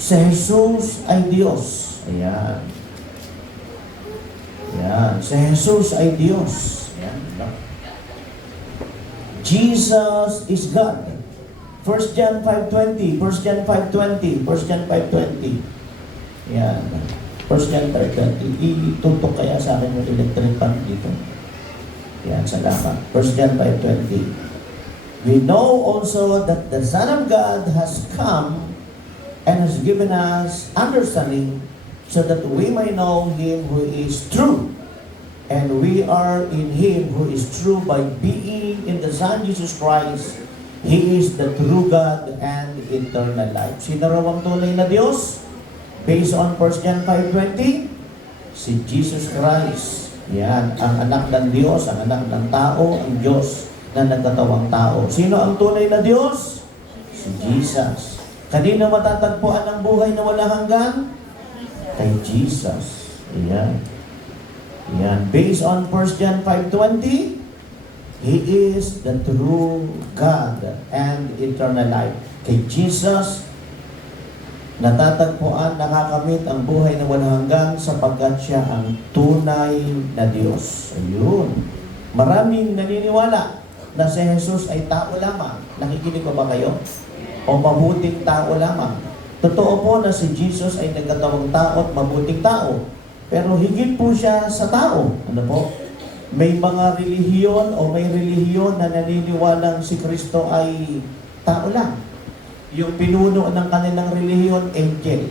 Si Jesus ay Diyos. Ayan. Ayan. Si Jesus ay Diyos. Ayan. Jesus is God. 1 John 5:20. 1 John 5:20. 1 John 5:20. Ayan. 1 John 5:20. Itutok kaya sa akin yung electric fan dito. Ayan. Salamat. 1 John 5:20. We know also that the Son of God has come and has given us understanding so that we may know Him who is true. And we are in Him who is true by being in the Son Jesus Christ. He is the true God and eternal life. Sino raw ang tunay na Diyos? Based on 1 John 5:20, si Jesus Christ. Yan, ang anak ng Diyos, ang anak ng tao, ang Diyos na nagkatawang tao. Sino ang tunay na Diyos? Si Jesus. Kanino matatagpuan ang buhay na wala hanggan? Kay Jesus. Yan. Yan. Based on 1 John 5:20, He is the true God and eternal life. Kay Jesus, natatagpuan, nakakamit ang buhay na walang hanggan sapagkat siya ang tunay na Diyos. Ayun. Maraming naniniwala na si Jesus ay tao lamang. Nakikinig ko ba kayo? O mabuting tao lamang. Totoo po na si Jesus ay nagkatawang tao at mabuting tao. Pero higit po siya sa tao. Ano po? May mga relihiyon o may relihiyon na naniniwalang si Kristo ay tao lang. Yung pinuno ng kanilang relihiyon, angel.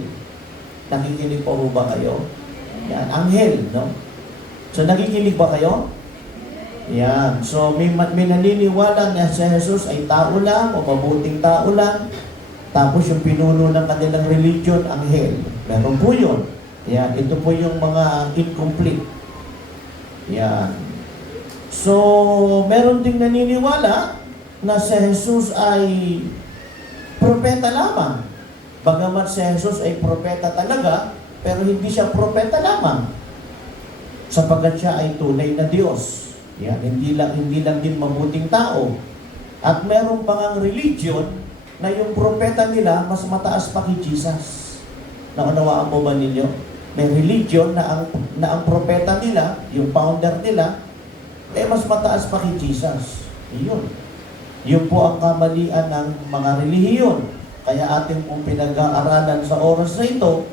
Nakikinig po ba kayo? Yan, anghel, no? So, nakikinig ba kayo? Yan. So, may naniniwala na si Jesus ay tao lang o mabuting tao lang. Tapos yung pinuno ng kanilang religion, anghel. Meron po yun. Yan. Ito po yung mga incomplete. Yan. So, meron ding naniniwala na si Jesus ay propeta lamang. Bagamat si Jesus ay propeta talaga, pero hindi siya propeta lamang. Sapagkat siya ay tunay na Diyos. Yan, hindi lang din mabuting tao. At meron pang ang religion na yung propeta nila mas mataas pa kay Jesus. Naunawaan mo ba ninyo? May religion na ang propeta nila, yung founder nila, mas mataas pa kay Jesus. Iyon. Yun po ang kamalian ng mga relihiyon. Kaya ating pong pinag-aaralan sa oras na ito,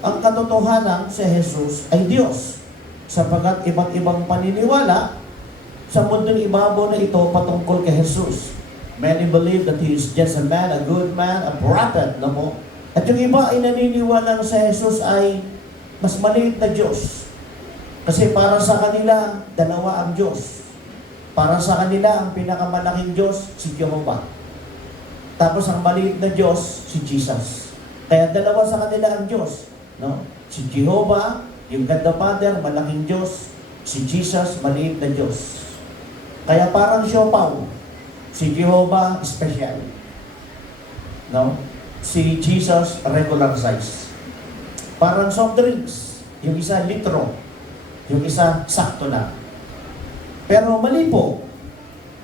ang katotohanan si Jesus ay Diyos. Sapagkat iba't ibang paniniwala sa mundong ibabaw na ito patungkol kay Jesus. Many believe that He is just a man, a good man, a prophet. No po? At yung iba ay naniniwala na si Jesus ay mas maliit na Diyos. Kasi para sa kanila, dalawa ang Diyos. Para sa kanila, ang pinakamalaking Diyos, si Jehovah. Tapos ang maliit na Diyos, si Jesus. Kaya dalawa sa kanila ang Diyos. No? Si Jehovah, yung God the Father, malaking Diyos. Si Jesus, maliit na Diyos. Kaya parang siopaw. Si Jehovah, special. No? Si Jesus, regular size. Parang soft drinks. Yung isa, litro. Yung isa, sakto lang. Pero mali po.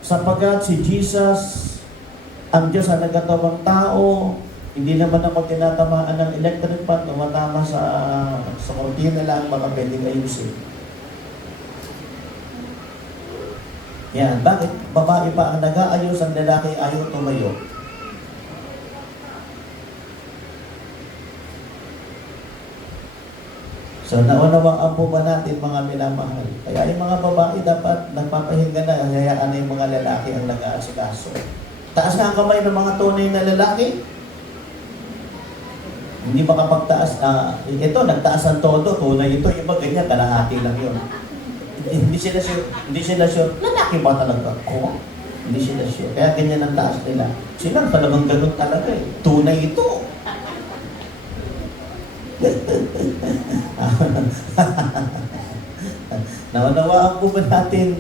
Sapagkat si Jesus, ang Diyos ang nagkatawang tao, hindi naman ako tinatamaan ng electric fan, tumatama sa kortina lang, baka pwedeng ayusin. Yan. Bakit babae pa ang nag-aayos, ang lalaki ayaw tumayo? So, naunawaan po ba natin mga minamahal? Kaya yung mga babae dapat nagpapahinga na, hayaan na yung mga lalaki ang nag-aasikaso. Taas na ang kamay ng mga tunay na lalaki. Hindi makapagtaas. Ito, nagtaas ang todo. Tunay ito. Iba ganyan, kalahati lang yun. Hindi sila sure. Lalaki ba talaga ako? Hindi sila sure. Kaya ganyan ang taas nila. Sila talagang ganun talaga eh. Tunay ito. Naunawaan po ba natin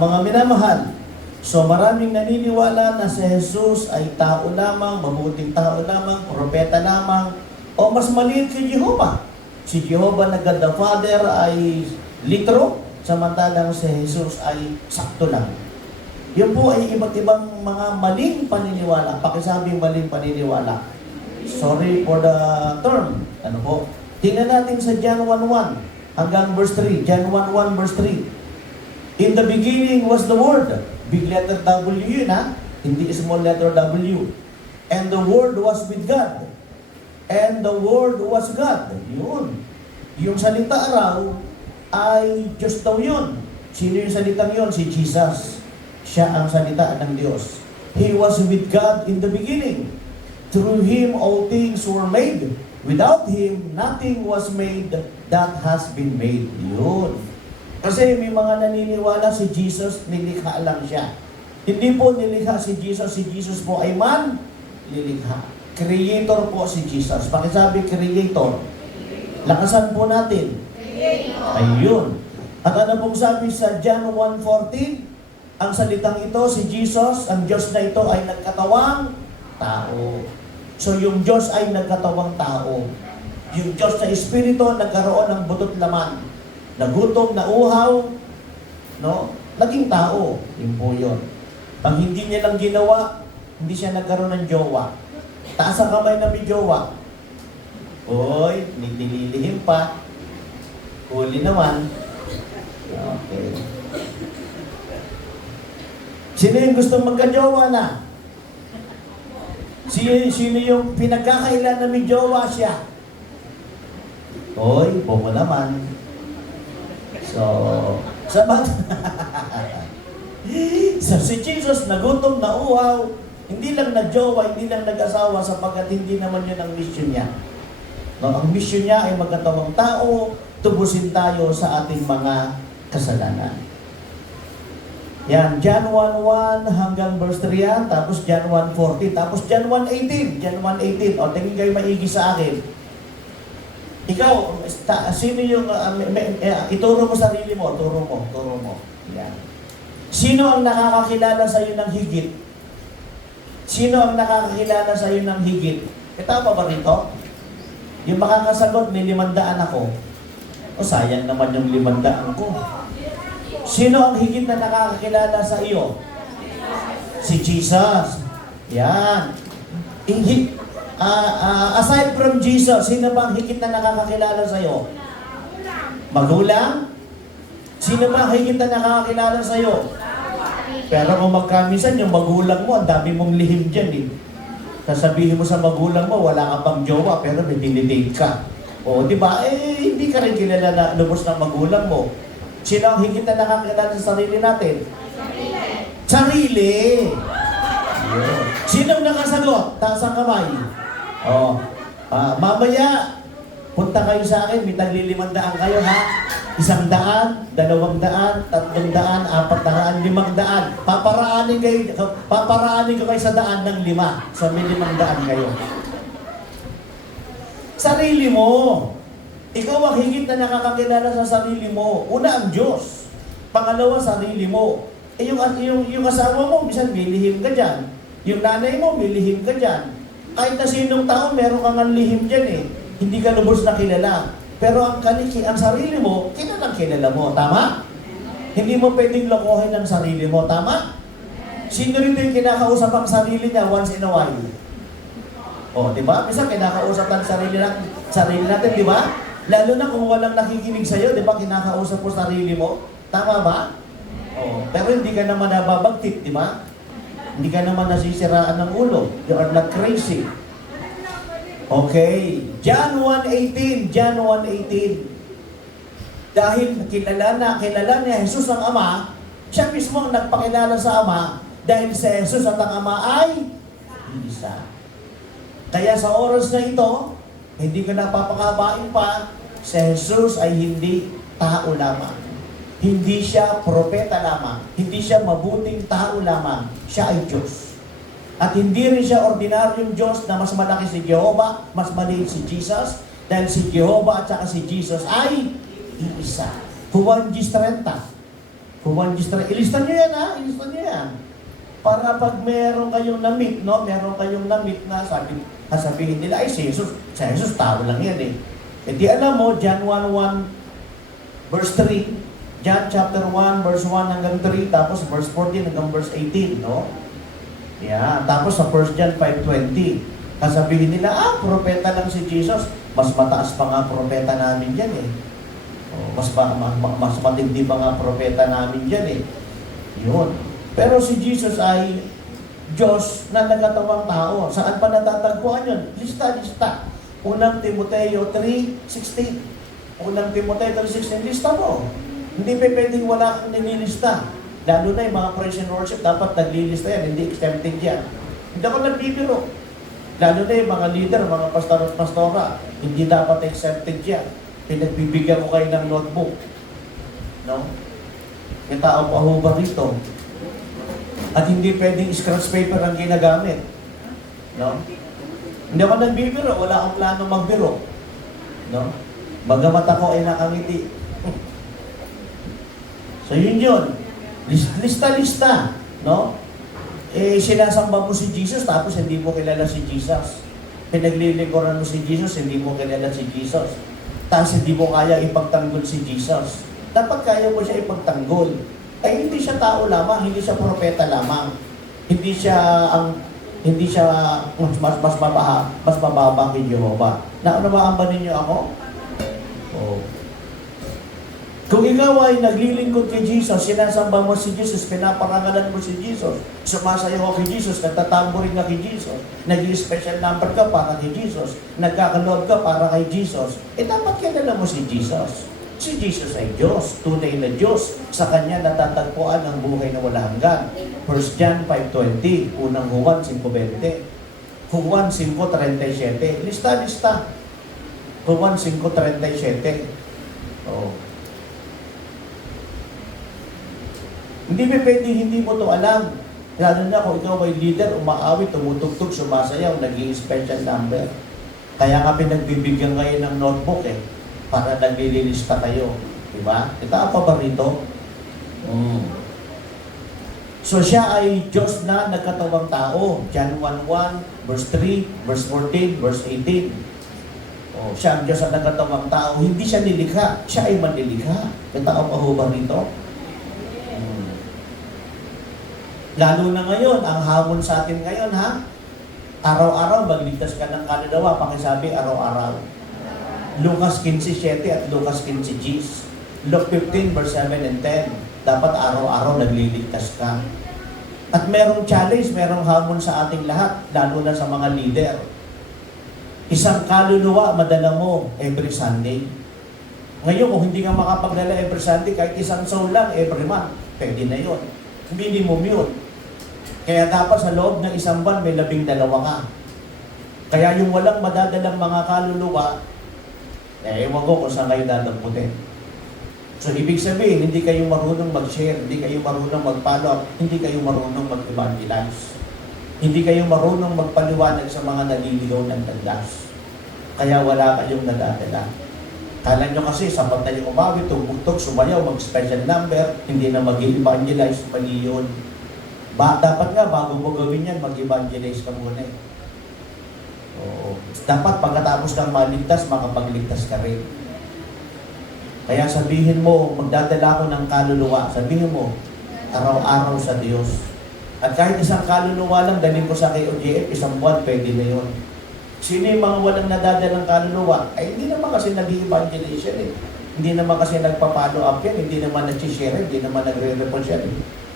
mga minamahal? So maraming naniniwala na si Jesus ay tao lamang, mabuting tao lamang, propeta lamang, o mas maliit si Jehovah. Si Jehovah na God the Father ay litro, samantalang si Jesus ay sakto lang. Yun po ay iba't ibang mga maling paniniwala. Pakisabing maling paniniwala. Sorry for the term. Ano po? Tingnan natin sa John 1:1 hanggang verse 3. John 1:1 verse 3. In the beginning was the Word. Big letter W yun ha. Hindi small letter W. And the Word was with God. And the Word was God. Yun. Yung salita raw ay Diyos daw yun. Sino yung salitang yun? Si Jesus. Siya ang salita ng Diyos. He was with God in the beginning. Through Him all things were made. Without Him, nothing was made that has been made. Yun. Kasi may mga naniniwala si Jesus, nilikha lang siya. Hindi po nilikha si Jesus po ay man, nilikha. Creator po si Jesus. Pakisabi, Creator. Lakasan po natin. Creator. Ayun. At ano pong sabi sa John 1:14? Ang salitang ito, si Jesus, ang Diyos na ito ay nagkatawang tao. So yung Diyos ay nagkatawang tao. Yung Diyos na Espiritu nagkaroon ng butot laman. Nagutom, nauhaw, no? Naging tao. Yun po yun. Pag hindi niya lang ginawa, hindi siya nagkaroon ng jowa. Taas ang kamay na may jowa. Oy, nililihim pa. Huli naman. Okay. Sino yung gustong magka-jowa na? Sino yung pinagkakailan na may jowa siya? Oy, bobo naman. So, sabat. So, si Jesus nagutom, nauhaw, hindi lang nag-jowa, hindi lang nag-asawa sapagkat hindi naman yun ang mission niya. No, ang mission niya ay magkatawang tao, tubusin tayo sa ating mga kasalanan. Yan, John 1:1 hanggang verse 3 yan, tapos John 1:14, tapos John 1:18. John 1:18, o tingin kayo maigi sa akin. Ikaw, sino yung, ituro mo sarili mo, turo mo. Yan. Sino ang nakakakilala sa iyo ng higit? Sino ang nakakakilala sa iyo ng higit? Ito pa ba rito? Yung makakasagot, may 500 ako. O sayang naman yung 500 ko. Sino ang higit na nakakakilala sa iyo? Si Jesus. Yan. Aside from Jesus, sino ba ang higit na nakakakilala sa iyo? Magulang? Sino ba ang higit na nakakakilala sa iyo? Pero kung magkamisan, yung magulang mo, ang dami mong lihim dyan eh. Sasabihin mo sa magulang mo, wala ka pang jowa, pero may dinidate ka. O, di ba? Hindi ka rin kilala na lubos ng magulang mo. Sino ang higit na nakakilala sa sarili natin? Sarili! Yeah. Sino ang nakasagot? Taas ang kamay. Mamaya, punta kayo sa akin, may tagli-500 kayo ha? 100, 200, 300, 400, 500. Paparaanin ko kayo sa daan ng 5. So may 500 kayo. Sarili mo. Ikaw ang higit na nakakakilala sa sarili mo. Una ang Diyos. Pangalawa, sarili mo. Yung asawa mo, minsan may lihim ka dyan. Yung nanay mo, may lihim ka dyan. Kahit na sinong tao, meron kang lihim dyan eh. Hindi ka lubos na kilala. Pero ang sarili mo, kilalang kilala mo. Tama? Hindi mo pwedeng lokohin ang sarili mo. Tama? Sino rin yung kinakausap ang sarili niya once in a while? O, di ba? Minsan kinakausap ang sarili natin, di ba? Lalo na kung walang nakikinig sa'yo, di ba? Kinakausap mo sarili mo. Tama ba? O, pero hindi ka naman nababagtit, di ba? Hindi ka naman nasisiraan ng ulo. You are not crazy. Okay. John 1:18. John 1:18. Dahil kilala niya Jesus ang Ama, siya mismo ang nagpakilala sa Ama dahil si Jesus at ang Ama ay isa. Kaya sa oras na ito, hindi ka napapakabain pa, si Jesus ay hindi tao lamang. Hindi siya propeta lamang. Hindi siya mabuting tao lamang. Siya ay Diyos. At hindi rin siya ordinaryong Diyos na mas malaki si Jehovah, mas maliit si Jesus, dahil si Jehovah at saka si Jesus ay iisa. Juan 10:30. Juan 10:30. Ilistan nyo yan ha? Ilistan nyo yan. Para pag meron kayong na-meet, no? Meron kayong na-meet na sabihin nila, ay si Jesus tao lang yan eh. E di alam mo, John 1:1 verse 3, John chapter 1 verse 1 hanggang 3, tapos verse 14 hanggang verse 18, no? Yeah, tapos sa 1 John 5:20. Sasabihin nila, propeta lang si Jesus. Mas mataas pa nga propeta namin yan eh. Mas matindi pa nga propeta namin yan eh. Yun. Pero si Jesus ay Diyos na nagkatawang tao. Saan pa natatagpuan yun? Lista. Unang Timoteo 3:16. Unang Timoteo 3:16, lista mo. Hindi pa pwedeng wala kang nililista. Lalo na yung mga praise and worship, dapat naglilista yan, hindi exempted yan. Hindi ako nagbibiro. Lalo na yung mga leader, mga pastor at pastora, hindi dapat accepted yan. Pinagbibigyan ko kayo ng notebook. No? May tao pa ho ba rito? At hindi pwedeng scratch paper ang ginagamit. No? Hindi ako nagbibiro, wala akong plano magbiro. No? Bagamat ako ay nakangiti. So yun. Lista. No? Sinasamba mo si Jesus, tapos hindi mo kilala si Jesus. Pinaglilingkuran mo si Jesus, hindi mo kilala si Jesus. Tapos hindi mo kaya ipagtanggol si Jesus. Dapat kaya mo siya ipagtanggol. Ay hindi siya tao lamang, hindi siya propeta lamang. Hindi siya mas mababa kay Jehovah. Naunawaan ba ninyo ako? Oh. Kung ikaw ay naglilingkod kay Jesus, sinasamba mo si Jesus, pinaparangalan mo si Jesus, sumasayaw kay Jesus, nagtatamborin ka kay Jesus, nag-special number ka para kay Jesus, nagkakalood ka para kay Jesus, dapat kilala mo si Jesus. Si Jesus ay Diyos, tunay na Diyos. Sa Kanya natatagpuan ang buhay na wala hanggan. 1 John 5:20, unang Juan 5:20, Juan 5:37. Lista. Juan 5:37. Oh. Hindi ba pwedeng hindi mo to alam? Lalo na kung ikaw ay leader, umaawit, tumutugtog, sumasayaw, naging special number. Kaya nga pinagbibigyan kayo ng notebook para naglilista kayo. Diba? Ito pa ba rito? So siya ay Diyos na nagkatawang tao. John 1:1, verse 3, verse 14, verse 18. Siya ang Diyos na nagkatawang tao. Hindi siya nilikha. Siya ay manlilikha. Ito pa ba rito? Lalo na ngayon, ang hamon sa atin ngayon, araw-araw magligtas ka ng kaluluwa. Pakisabi, araw-araw. Lucas 15:7 at Lucas 15:10. Luke 15 verse 7 and 10. Dapat araw-araw nagliligtas ka. At merong challenge, merong hamon sa ating lahat, lalo na sa mga leader. Isang kaluluwa madala mo every Sunday. Ngayon, kung hindi ka makapagdala every Sunday, kahit isang soul lang every month, pwede na yun. Minimum yun. Kaya dapat sa loob ng isang buwan, may 12 ka. Kaya yung walang madadalang mga kaluluwa, ewan ko kung saan kayo dadamputin. So, ibig sabihin, hindi kayo marunong mag-share, hindi kayo marunong mag-follow up, hindi kayo marunong mag-evangelize. Hindi kayo marunong magpaliwanag sa mga naliligaw ng landas. Kaya wala kayong nadadala. Kala nyo kasi, sapat na yung umawit, tumugtog, sumayaw, mag-special number, hindi na mag-evangelize, mali yun. Dapat nga, bago mo gawin yan, mag-evangelize ka muna Dapat pagkatapos ng maligtas, makapagligtas ka rin. Kaya sabihin mo, magdadala ko ng kaluluwa. Sabihin mo, araw-araw sa Diyos. At kahit isang kaluluwa lang, dalhin ko sa KOJF, isang buwan, pwede na yun. Sino yung mga walang nadadalang kaluluwa? Ay, hindi naman kasi nag-evangelization Hindi naman kasi nagpa-follow up yan, hindi naman nag-share, hindi naman nagre-report yan.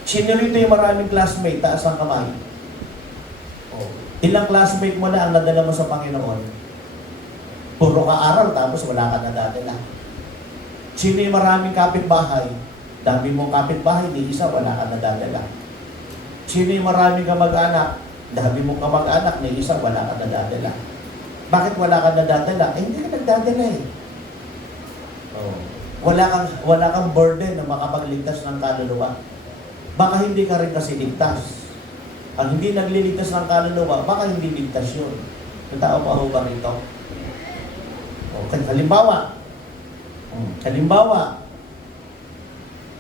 Sino rito yung maraming classmate, taas ang kamay? Ilang classmate mo na ang nadala mo sa Panginoon? Puro ka aral, tapos wala ka nadadala. Sino yung maraming kapitbahay? Dami mong kapitbahay, di isa, wala ka nadadala. Sino yung maraming kamag-anak? Dami mong kamag-anak, ni isa, wala ka nadadala. Bakit wala ka nadadala? Hindi ka nagdadala Wala kang burden na makapagligtas ng kaluluwa. Baka hindi ka rin kasi ligtas. Ang hindi nagliligtas ng kaluluwa, baka hindi ligtas yun. Yung tao pa ho ba rito? Halimbawa,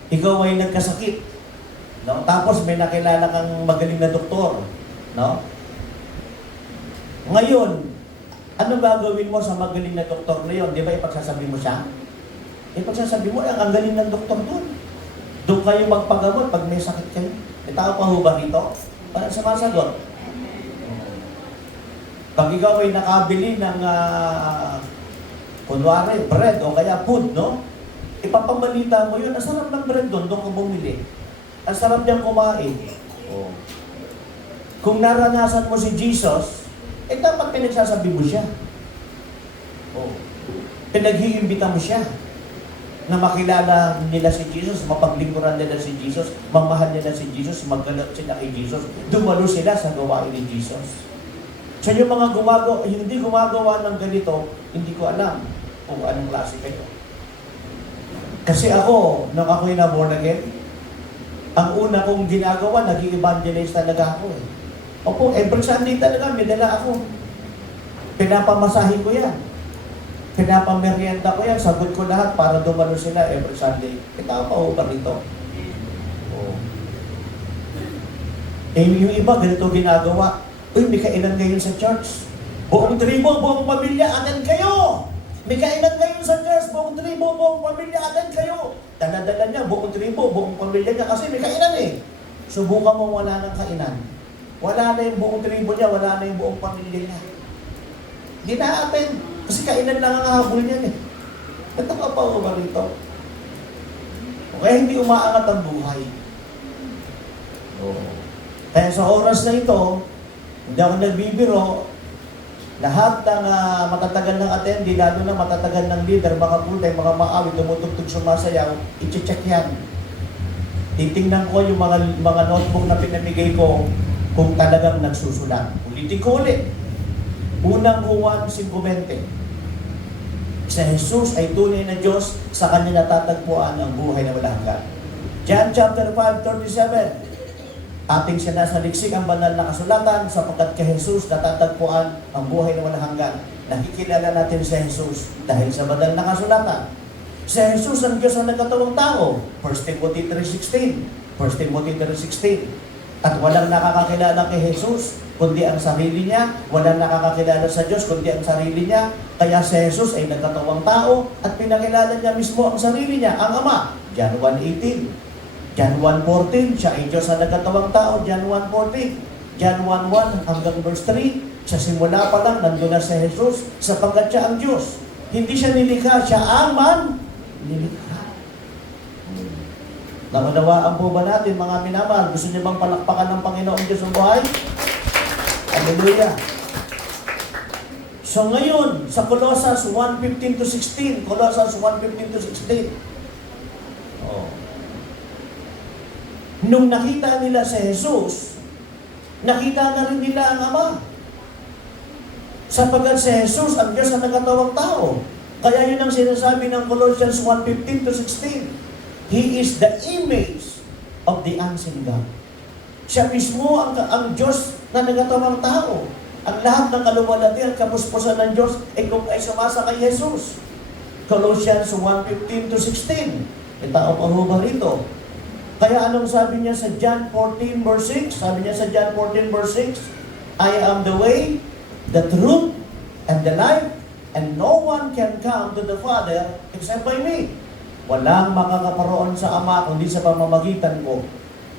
ikaw ay nagkasakit. No? Tapos may nakilala kang magaling na doktor. No? Ngayon, ano gagawin mo sa magaling na doktor na yun? Di ba ipagsasabi mo siya? Ipagsasabi mo, ang galing ng doktor doon. Doon kayo magpagamot pag may sakit kayo. May tao pa ho ba rito? Parang sumasagot. Pag ikaw ay nakabili ng, kunwari, bread o kaya food, no? Ipapabalita mo yun, ang sarap ng bread doon ka bumili. Ang sarap niyang kumain. Oh. Kung naranasan mo si Jesus, dapat pinagsasabi mo siya. Oh. Pinag-iimbita mo siya na makilala nila si Jesus, mapaglingkuran nila si Jesus, mamahal nila si Jesus, magganap sila kay Jesus, dumalo sila sa gawain ni Jesus. So yung mga hindi gumagawa ng ganito, hindi ko alam kung anong klase kayo. Kasi ako, nung ako'y na-born again, ang una kong ginagawa, nag-i-evangelize talaga ako eh. Opo, every Sunday talaga, may dala ako. Pinapamasahin ko yan. Pinapamerienda ko yan, sagot ko lahat para dumalo sila every Sunday. Kita pa ba rito? Oh. Yung iba, ganito ginagawa. Uy, may kainan ngayon sa church. Buong tribo, buong pamilya, agad kayo! May kainan ngayon sa church, buong tribo, buong pamilya, agad kayo! Dala-dala niya, buong tribo, buong pamilya niya, kasi may kainan eh. Subukan mo wala ng kainan. Wala na yung buong tribo niya, wala na yung buong pamilya niya. Hindi na-attend. Kasi kainan lang ang habol niyan eh. Ito ka pa ba rito? Kaya hindi umaangat ang buhay. Kaya sa oras na ito, hindi ako nagbibiro, lahat ng matatagal ng attendee, lalo na matatagal ng leader, mga pulay, mga maawi, tumutugtog sumasayaw, i-check yan. Titingnan ko yung mga notebook na pinamigay ko kung talagang nagsusulat. Ulitin ko ulit. Unang Juan 5:20. Si Jesus ay tunay na Diyos, sa Kanya natatagpuan ang buhay na walang hanggan. John chapter 5:37. Ating sinasaliksik ang banal na kasulatan sapagkat kay Jesus natatagpuan ang buhay na walang hanggan. Nakikilala natin si Jesus dahil sa banal na kasulatan. Si Jesus ang Diyos ang nagkatawang tao. 1 Timothy 3:16. 1 Timothy 3:16. At walang nakakakilala kay Jesus kundi ang sarili niya. Walang nakakakilala sa Diyos kundi ang sarili niya. Kaya si Jesus ay nagkatawang tao at pinakilala niya mismo ang sarili niya, ang Ama. John 1:18. John 1:14, siya ay Diyos na nagkatawang tao. John 1:14. John 1:1 hanggang verse 3, sa simula pa lang, nandun na si Jesus sapagkat siya ang Diyos. Hindi siya nilikha, siya ang nilikha. Naunawaan po ba natin, mga minamahal? Gusto niyo bang palakpakan ng Panginoong Diyos ang buhay? Hallelujah! So ngayon, sa Colossians 1:15-16, Colossians 1:15-16, nung nakita nila si Jesus, nakita na rin nila ang Ama. Sapagkat si Jesus, ang Diyos na nagkatawang tao. Kaya yun ang sinasabi ng Colossians 1:15-16. He is the image of the unseen God. Siya mismo ang Diyos na nagkatawang tao. Ang lahat ng kaluwalhati at kapuspusan ng Diyos ay sumasa kay Jesus. Colossians 1:15-16. May tao pa ho ba rito? Kaya anong sabi niya sa John 14 verse 6? Sabi niya sa John 14 verse 6, I am the way, the truth, and the life, and no one can come to the Father except by me. Walang makakaparoon sa Ama kundi sa pamamagitan ko.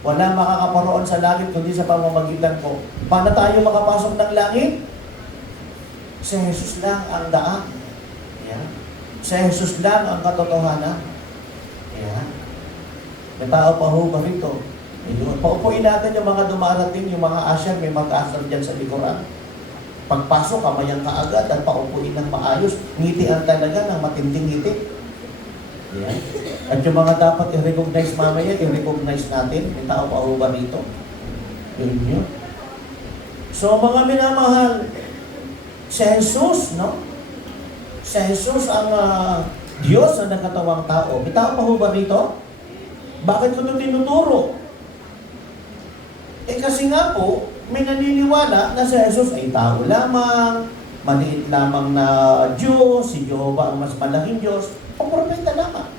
Walang makakaparoon sa langit kundi sa pamamagitan ko. Paano tayo makapasok ng langit? Si Jesus lang ang daan. Yan. Si Jesus lang ang katotohanan. Yan. May tao pa ho ba rito? Paupuin natin yung mga dumarating, yung mga asyan, may mag-asar dyan sa likuran. Pagpasok, kamayang kaagad at paupuin ng maayos. Ngitian talaga ng matinding ngiti. Yan. At yung mga dapat i-recognize mamaya, i-recognize natin. May tao pa ho ba rito? Yun yun. So mga minamahal, si Jesus, no? Si Jesus ang Diyos na nagkatawang tao. May tao pa ho ba rito? Bakit ko ito tinuturo? Kasi nga po, may naniniwala na si Jesus ay tao lamang, maliit lamang na Diyos, si Jehovah ang mas malaking Diyos, o propeta lamang.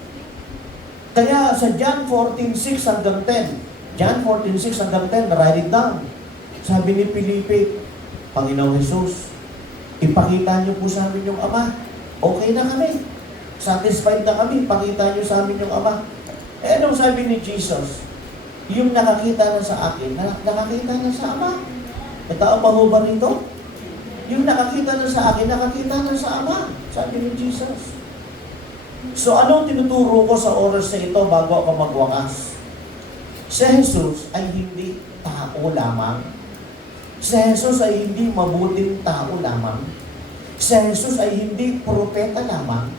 Kaya sa John 14:6 hanggang 10, John 14:6 hanggang 10, write it down. Sabi ni Felipe, Panginoong Jesus, ipakita niyo po sa amin yung Ama. Okay na kami. Satisfied na kami. Pakita niyo sa amin yung Ama. Anong sabi ni Jesus? Yung nakakita na sa akin, nakakita na sa Ama. May tao pa ho ba rito? Yung nakakita na sa akin, nakakita na sa Ama. Sabi ni Jesus. So anong tinuturo ko sa oras na ito bago ako magwakas? Si Jesus ay hindi tao lamang. Si Jesus ay hindi mabuting tao lamang. Si Jesus ay hindi propeta lamang.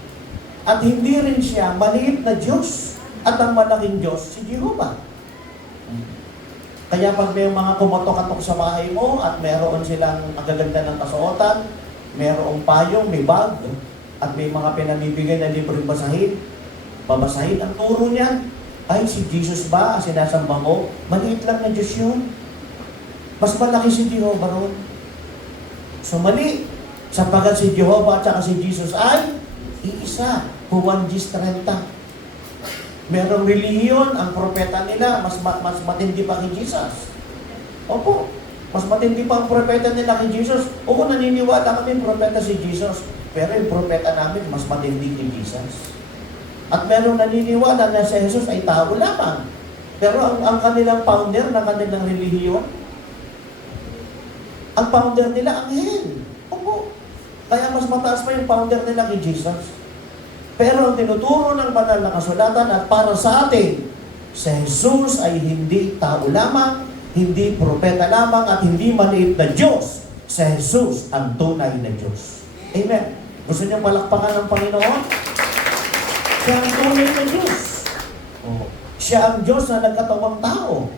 At hindi rin siya maliit na Diyos. At ang malaking Diyos, si Jehovah. Kaya pag may mga kumatok-katok sa bahay mo at meron silang magaganda ng kasuotan, merong payong, may bag, at may mga pinamibigay na libreng basahin, babasahin ang turo niyan. Ay, si Jesus ba, sinasamba mo? Maliit lang na Diyos yun. Mas malaki si Jehovah ron. So mali, sapagat si Jehovah at saka si Jesus ay iisa. Juan 10:30. Merong relihiyon, ang propeta nila, mas matindi pa kay Jesus. Opo, mas matindi pa ang propeta nila kay Jesus. Oo, naniniwala kami propeta si Jesus. Pero yung propeta namin, mas matindi kay Jesus. At merong naniniwala na si Jesus ay tao lamang. Pero ang kanilang founder ng kanilang relihiyon, ang founder nila, anghel. Opo. Kaya mas mataas pa yung founder nila kay Jesus. Pero ang tinuturo ng banal na kasulatan at para sa atin, si Jesus ay hindi tao lamang, hindi propeta lamang, at hindi maliit na Diyos. Si Jesus ang tunay na Diyos. Amen. Gusto niyo palakpakan ng Panginoon? Siya ang tunay na Diyos. Siya ang Diyos na nagkatawang tao.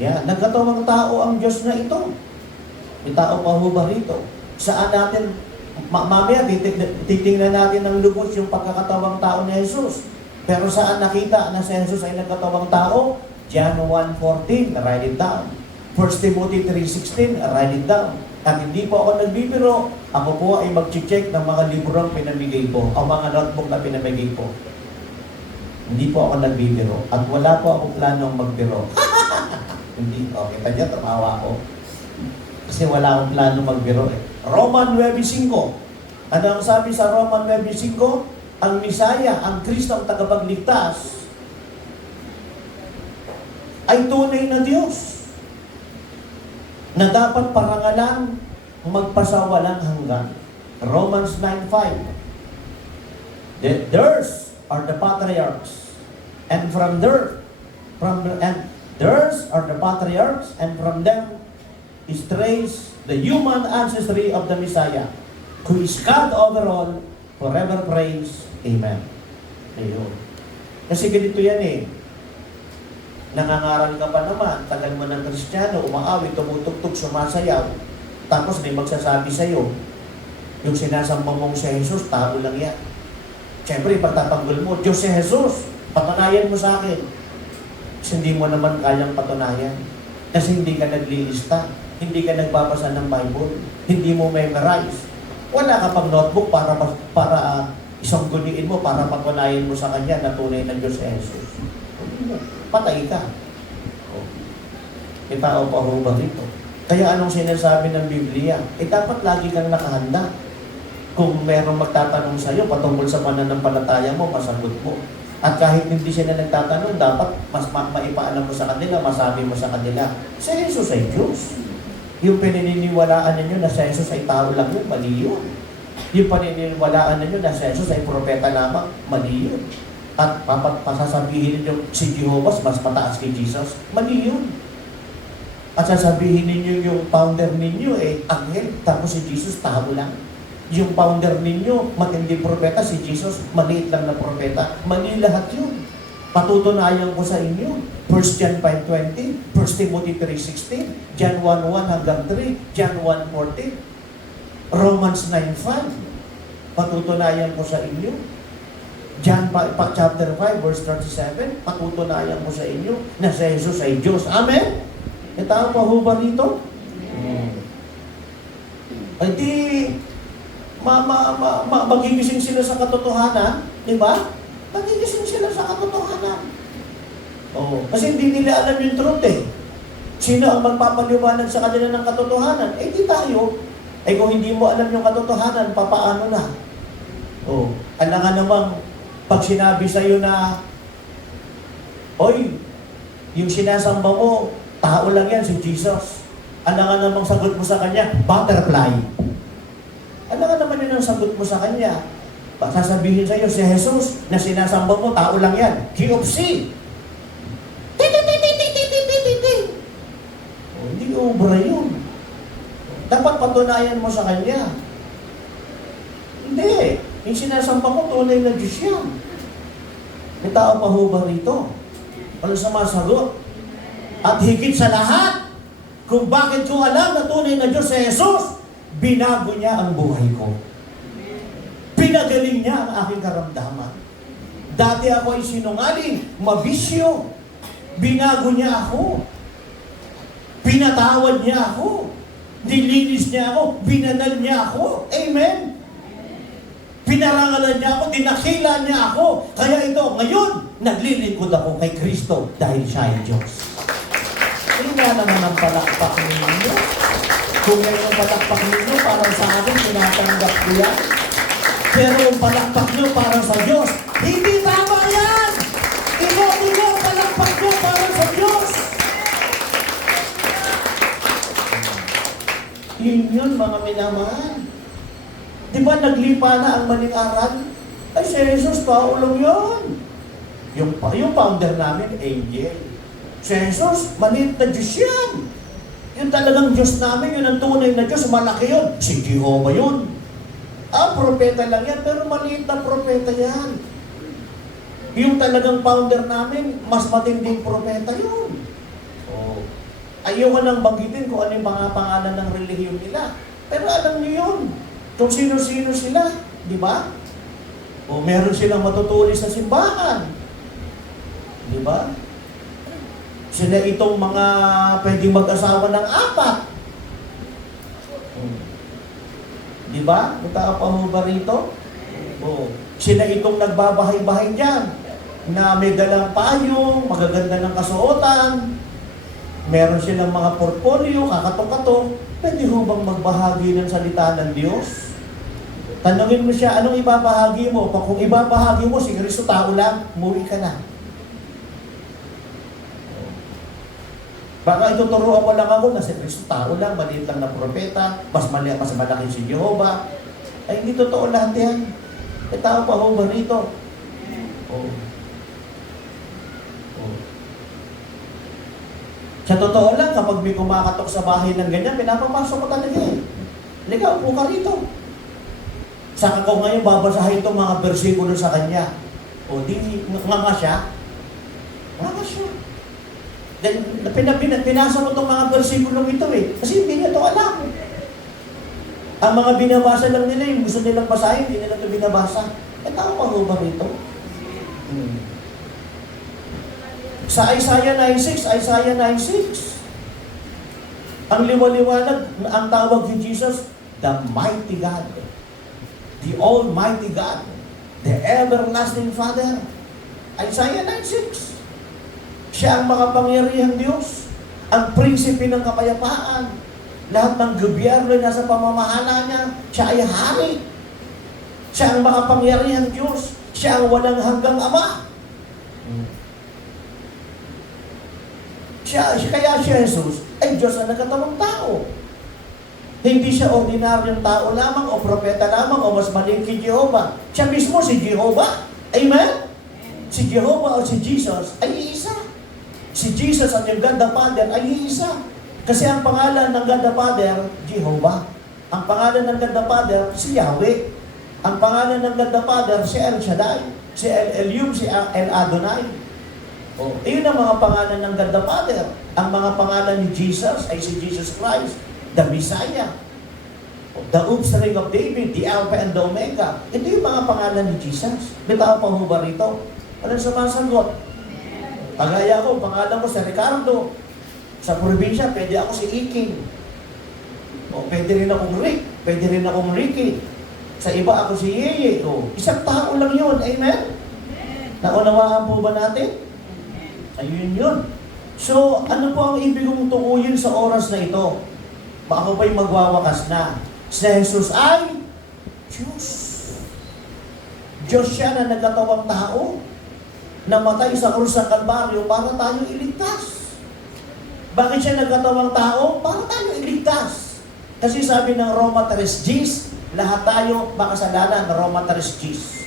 Yeah, nagkatawang tao ang Diyos na ito. May tao pa ho ba rito? Saan natin mamaya titingnan natin ng lubos yung pagkakatawang tao ni Jesus. Pero saan nakita na si Jesus ay nagkatawang tao? John 1:14, write it down. 1 Timothy 3:16, write it down. At hindi po ako nagbibiro, ako po ay mag-check ng mga librong pinamigay ko, o mga notebook na pinamigay ko. Hindi po ako nagbibiro. At wala po akong planong magbiro. Hindi, okay, kanya tumawa ako. Kasi wala akong plano magbiro eh. Roman 9:5. Ano ang sabi sa Roman 9:5? Ang Misaya, ang Kristo, ang tagapagligtas, ay tunay na Diyos na dapat parangalan magpasawalang hanggan. Romans 9:5. Theirs are the patriarchs, and theirs are the patriarchs, and from them is traced the human ancestry of the Messiah, who is God over all, forever praise. Amen. Ayun. Kasi ganito yan eh. Nangangaral ka pa naman, tagal mo ng Kristiyano, umaawit, tumutugtog, sumasayaw. Tapos may magsasabi sa'yo, yung sinasamba mong si Jesus, tao lang yan. Siyempre, pagtatanggol mo, Diyos si Jesus, patunayan mo sa akin. Kasi hindi mo naman kayang patunayan. Kasi hindi ka naglilista. Hindi ka nagbabasa ng Bible, hindi mo memorize. Wala ka pang notebook para isang guniin mo, para patunayan mo sa Kanya na tunay na Diyos si Jesus. Patay ka. May tao pa ho ba dito? Kaya anong sinasabi ng Biblia? Dapat lagi kang nakahanda. Kung merong magtatanong sa iyo patungkol sa pananampalataya mo, masagot mo. At kahit hindi sila nagtatanong, dapat mas maipaalam mo sa kanila, masabi mo sa kanila, si Jesus ay Diyos. Yung pinaniniwalaan ninyo na si Jesus ay tao lang yun, mali yun. Yung pinaniniwalaan ninyo na si Jesus ay propeta lamang, mali yun. At pasasabihin ninyo si Jehovah mas mataas kay Jesus, mali yun. At sasabihin ninyo yung founder ninyo anghel, tapos si Jesus tao lang. Yung founder ninyo, matindi propeta, si Jesus, maliit lang na propeta, mali lahat yun. Patutunayan ko sa inyo. 1 John 5:20, 1 Timothy 3:16, John 1:1 hanggang 3, John 1:14, Romans 9:5. Patutunayan ko sa inyo. John chapter 5 verse 37, patutunayan ko sa inyo na si Jesus ay Diyos. Amen? May tao pa ho ba rito? Ay di, magigising sila sa katotohanan, di ba? Magigising sila sa katotohanan. Kasi hindi nila alam yung truth eh. Sino ang magpapaliwanag sa kanila ng katotohanan? Di tayo. Kung hindi mo alam yung katotohanan, papaano na? Alangan namang pag sinabi sa'yo na, oy, yung sinasamba mo, tao lang yan, si Jesus. Ano nga namang sagot mo sa kanya? Butterfly. Ano nga naman yun ang sagot mo sa kanya? Sasabihin sa iyo, si Jesus na sinasamba mo, tao lang yan. King of C. Hindi obra yun. Dapat patunayan mo sa kanya. Hindi. Yung sinasamba mo, tunay na Diyos yan. May tao pa ho ba rito? Walang sumasagot. At higit sa lahat, kung bakit ko alam na tunay na Diyos si Jesus, binago niya ang buhay ko. Pinagaling niya ang aking karamdaman. Dati ako ay sinungaling, mabisyo. Binago niya ako. Pinatawad niya ako. Nilinis niya ako. Binanal niya ako. Amen? Pinarangalan niya ako. Dinakila niya ako. Kaya ito, ngayon, naglilingkod ako kay Kristo dahil siya ay Diyos. Kaya naman ang palakpak ninyo. Kung ngayon ang palakpak ninyo, parang sa akin, tinatanggap ko yan. Pero ang palakpak nyo parang sa Diyos, hindi tama yan! Ino, palakpak nyo parang sa Diyos! Yun, mga minamahal. Di ba naglipa na ang maling aral? Ay, si Jesus, paulong yun. Yung founder namin, Angel. Si Jesus, maliit na Diyos yan. Yung talagang Diyos namin, yun ang tunay na Diyos, malaki yun. Si Jehovah yun. Propeta lang yan, pero maliit na propeta yan. Yung talagang founder namin, mas matinding propeta yun. Ayoko nang banggitin kung ano yung mga pangalan ng relihiyon nila. Pero alam niyo yun. Kung sino-sino sila, di ba? Meron silang matutulis sa simbahan. Di ba? Sila itong mga pwedeng mag-asawa ng 4. Di ba? May tao pa mo ba rito? Sila itong nagbabahay-bahay dyan, na may dalang payong, magaganda ng kasuotan, meron silang mga portfolio, kakatok-katok. Pwede ho bang magbahagi ng salita ng Diyos? Tanungin mo siya, anong ibabahagi mo? Kung ibabahagi mo, si Kristo tao lang, umuwi ka na. Baka ituturuan mo lang ako na si Kristo tao lang, maliit lang na propeta, mas malaki si Jehovah. Ay, hindi totoo lahat yan. May tao pa ho ba rito? Sa totoo lang, kapag may kumakatok sa bahay ng ganyan, pinapapasok ko talaga eh. Liga, upo ka rito. Saka ko ngayon babasahin itong mga bersikulo sa kanya. Di nga siya. Nga siya. Then, pinasa mo itong mga versikulong ito eh. Kasi hindi niya ito alam. Ang mga binabasa lang nila, yung gusto nilang basahin, hindi nila ito binabasa. Tao pa ho ba rito? Sa Isaiah 9:6, ang liwaliwanag, ang tawag ni Jesus, the mighty God, the Almighty God, the everlasting Father. Isaiah 9:6. Siya ang makapangyarihang Diyos, ang prinsipe ng kapayapaan. Lahat ng gobyerno nasa pamamahala niya, siya ay hari. Siya ang makapangyarihang Diyos, siya ang walang hanggang Ama. Kaya si Jesus ay Diyos na nagkatawang tao. Hindi siya ordinaryong tao lamang o propeta lamang o mas maling kay Jehovah. Siya mismo si Jehovah. Amen? Si Jehovah o si Jesus ay iisa. Si Jesus at yung God the Father ay iisa. Kasi ang pangalan ng God the Father, Jehovah. Ang pangalan ng God the Father, si Yahweh. Ang pangalan ng God the Father, si El Shaddai. Si El Elyon, si El Adonai. Iyon ang mga pangalan ng God the Father. Ang mga pangalan ni Jesus ay si Jesus Christ, the Messiah, the offspring of David, the Alpha and the Omega. Ito yung mga pangalan ni Jesus. May tao pa ho ba rito? Walang sumasagot. Kagaya ko, pangalan ko si Ricardo. Sa probinsya, pwede ako si Iking. Pwede rin akong Rick. Pwede rin akong Ricky. Sa iba ako si Yeye. Isang tao lang yun. Amen? Naunawaan po ba natin? Ayun yun. So, ano po ang ibig kong tukuyin sa oras na ito? Baka ba'y magwawakas na? Si Jesus ay Diyos. Diyos siya na nagkatawang tao, namatay sa krus ng Kalbaryo para tayo iligtas. Bakit siya nagkatawang tao? Para tayo iligtas. Kasi sabi ng Roma 3:10, lahat tayo makasalanan, Roma 3:10.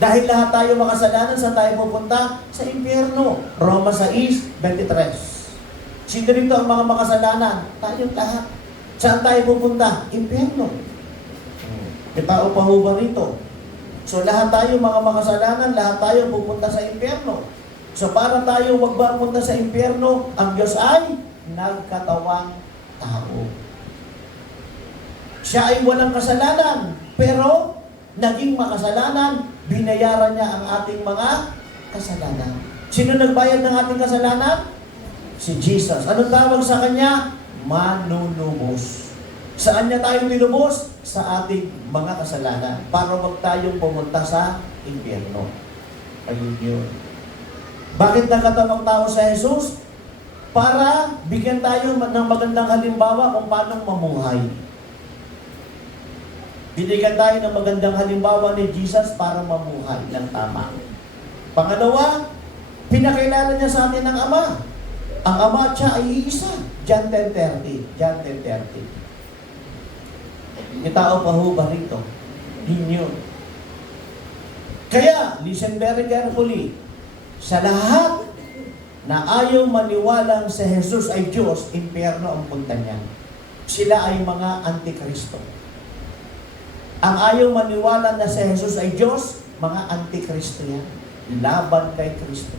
Dahil lahat tayo makasalanan, saan tayo pupunta? Sa impyerno. Roma 6:23. Sino rito ang mga makasalanan? Tayong lahat. Saan tayo pupunta? Impyerno. May tao pa ho ba rito? So lahat tayo mga makasalanan, lahat tayo pupunta sa impyerno. So para tayo wag mapunta sa impyerno, ang Diyos ay nagkatawang tao. Siya ay walang kasalanan, pero naging makasalanan, binayaran niya ang ating mga kasalanan. Sino nagbayad ng ating kasalanan? Si Jesus. Anong tawag sa Kanya? Manunubos. Saan niya tayo tinubos? Sa ating mga kasalanan. Para wag tayong pumunta sa impyerno. Ayun yun. Bakit nagkatawang tao sa Jesus? Para bigyan tayo ng magandang halimbawa kung paano mamuhay. Binigyan tayo ng magandang halimbawa ni Jesus para mamuhay ng tama. Pangalawa, pinakilala niya sa atin ang Ama. Ang Ama at siya ay iisa. John 10:30. John 10:30. May tao pa ho ba rito? Hindi yun. Kaya, listen very carefully. Sa lahat na ayaw maniwalang si Jesus ay Diyos, impyerno ang punta niya. Sila ay mga antikristo. Ang ayaw maniwala na si Jesus ay Diyos, mga antikristo yan. Laban kay Kristo.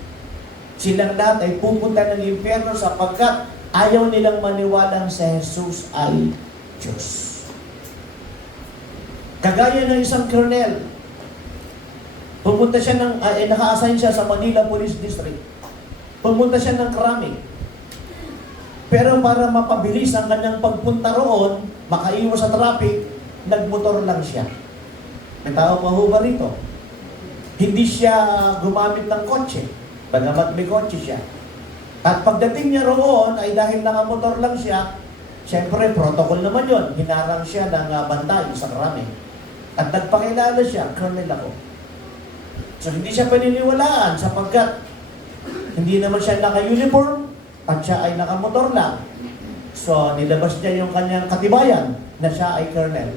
Silang lahat ay pupunta ng impyerno sapagkat ayaw nilang maniwalang si Jesus ay Diyos. Kagaya ng isang colonel, pumunta siya naka-assign siya sa Manila Police District. Pumunta siya ng Krami. Pero para mapabilis ang kanyang pagpunta roon, makaiwas sa traffic, nagmotor lang siya. May tao pa ho ba rito? Hindi siya gumamit ng kotse. Bagamat may kotse siya. At pagdating niya roon, ay dahil nakamotor lang siya, siyempre, protocol naman yon. Hinarang siya ng bantay sa Krami. At nagpakilala siya, colonel ako. So, hindi siya paniniwalaan sapagkat hindi naman siya naka-uniform at siya ay nakamotor lang. So, nilabas niya yung kanyang katibayan na siya ay colonel.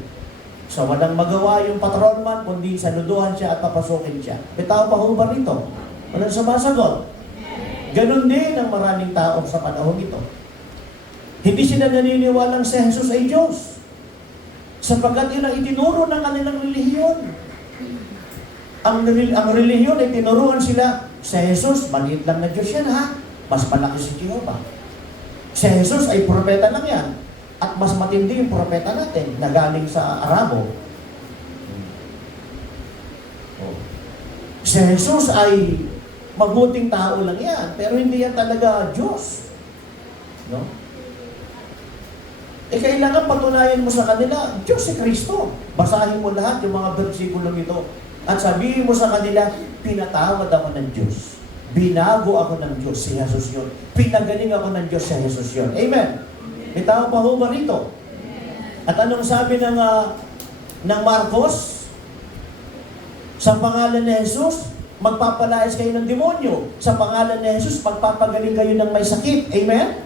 So, walang magawa yung patrolman kundi saluduhan siya at papasukin siya. May tao pa ho ba rito? Walang sumasagot. Ganon din ang maraming tao sa panahon ito. Hindi sila naniniwalang si Jesus ay Diyos. Sapagkat yun ang itinuro ng kanilang relihiyon. Ang relihiyon ay tinuruan sila, si Jesus, maliit lang na Diyos yan ha. Mas malaki si Jehovah. Si Jesus ay propeta lang yan. At mas matindi yung propeta natin na galing sa Arabo. Si Jesus ay mabuting tao lang yan, pero hindi yan talaga Diyos. No? Kailangan patunayan mo sa kanila, Diyos si Kristo. Basahin mo lahat yung mga versikulong ito. At sabihin mo sa kanila, pinatawad ako ng Diyos. Binago ako ng Diyos, si Jesus yun. Pinagaling ako ng Diyos, si Jesus yun. Amen. May tao pa ho ba rito? At anong sabi ng Marcos? Sa pangalan ni Jesus, magpapalayas kayo ng demonyo. Sa pangalan ni Jesus, magpapagaling kayo ng may sakit. Amen?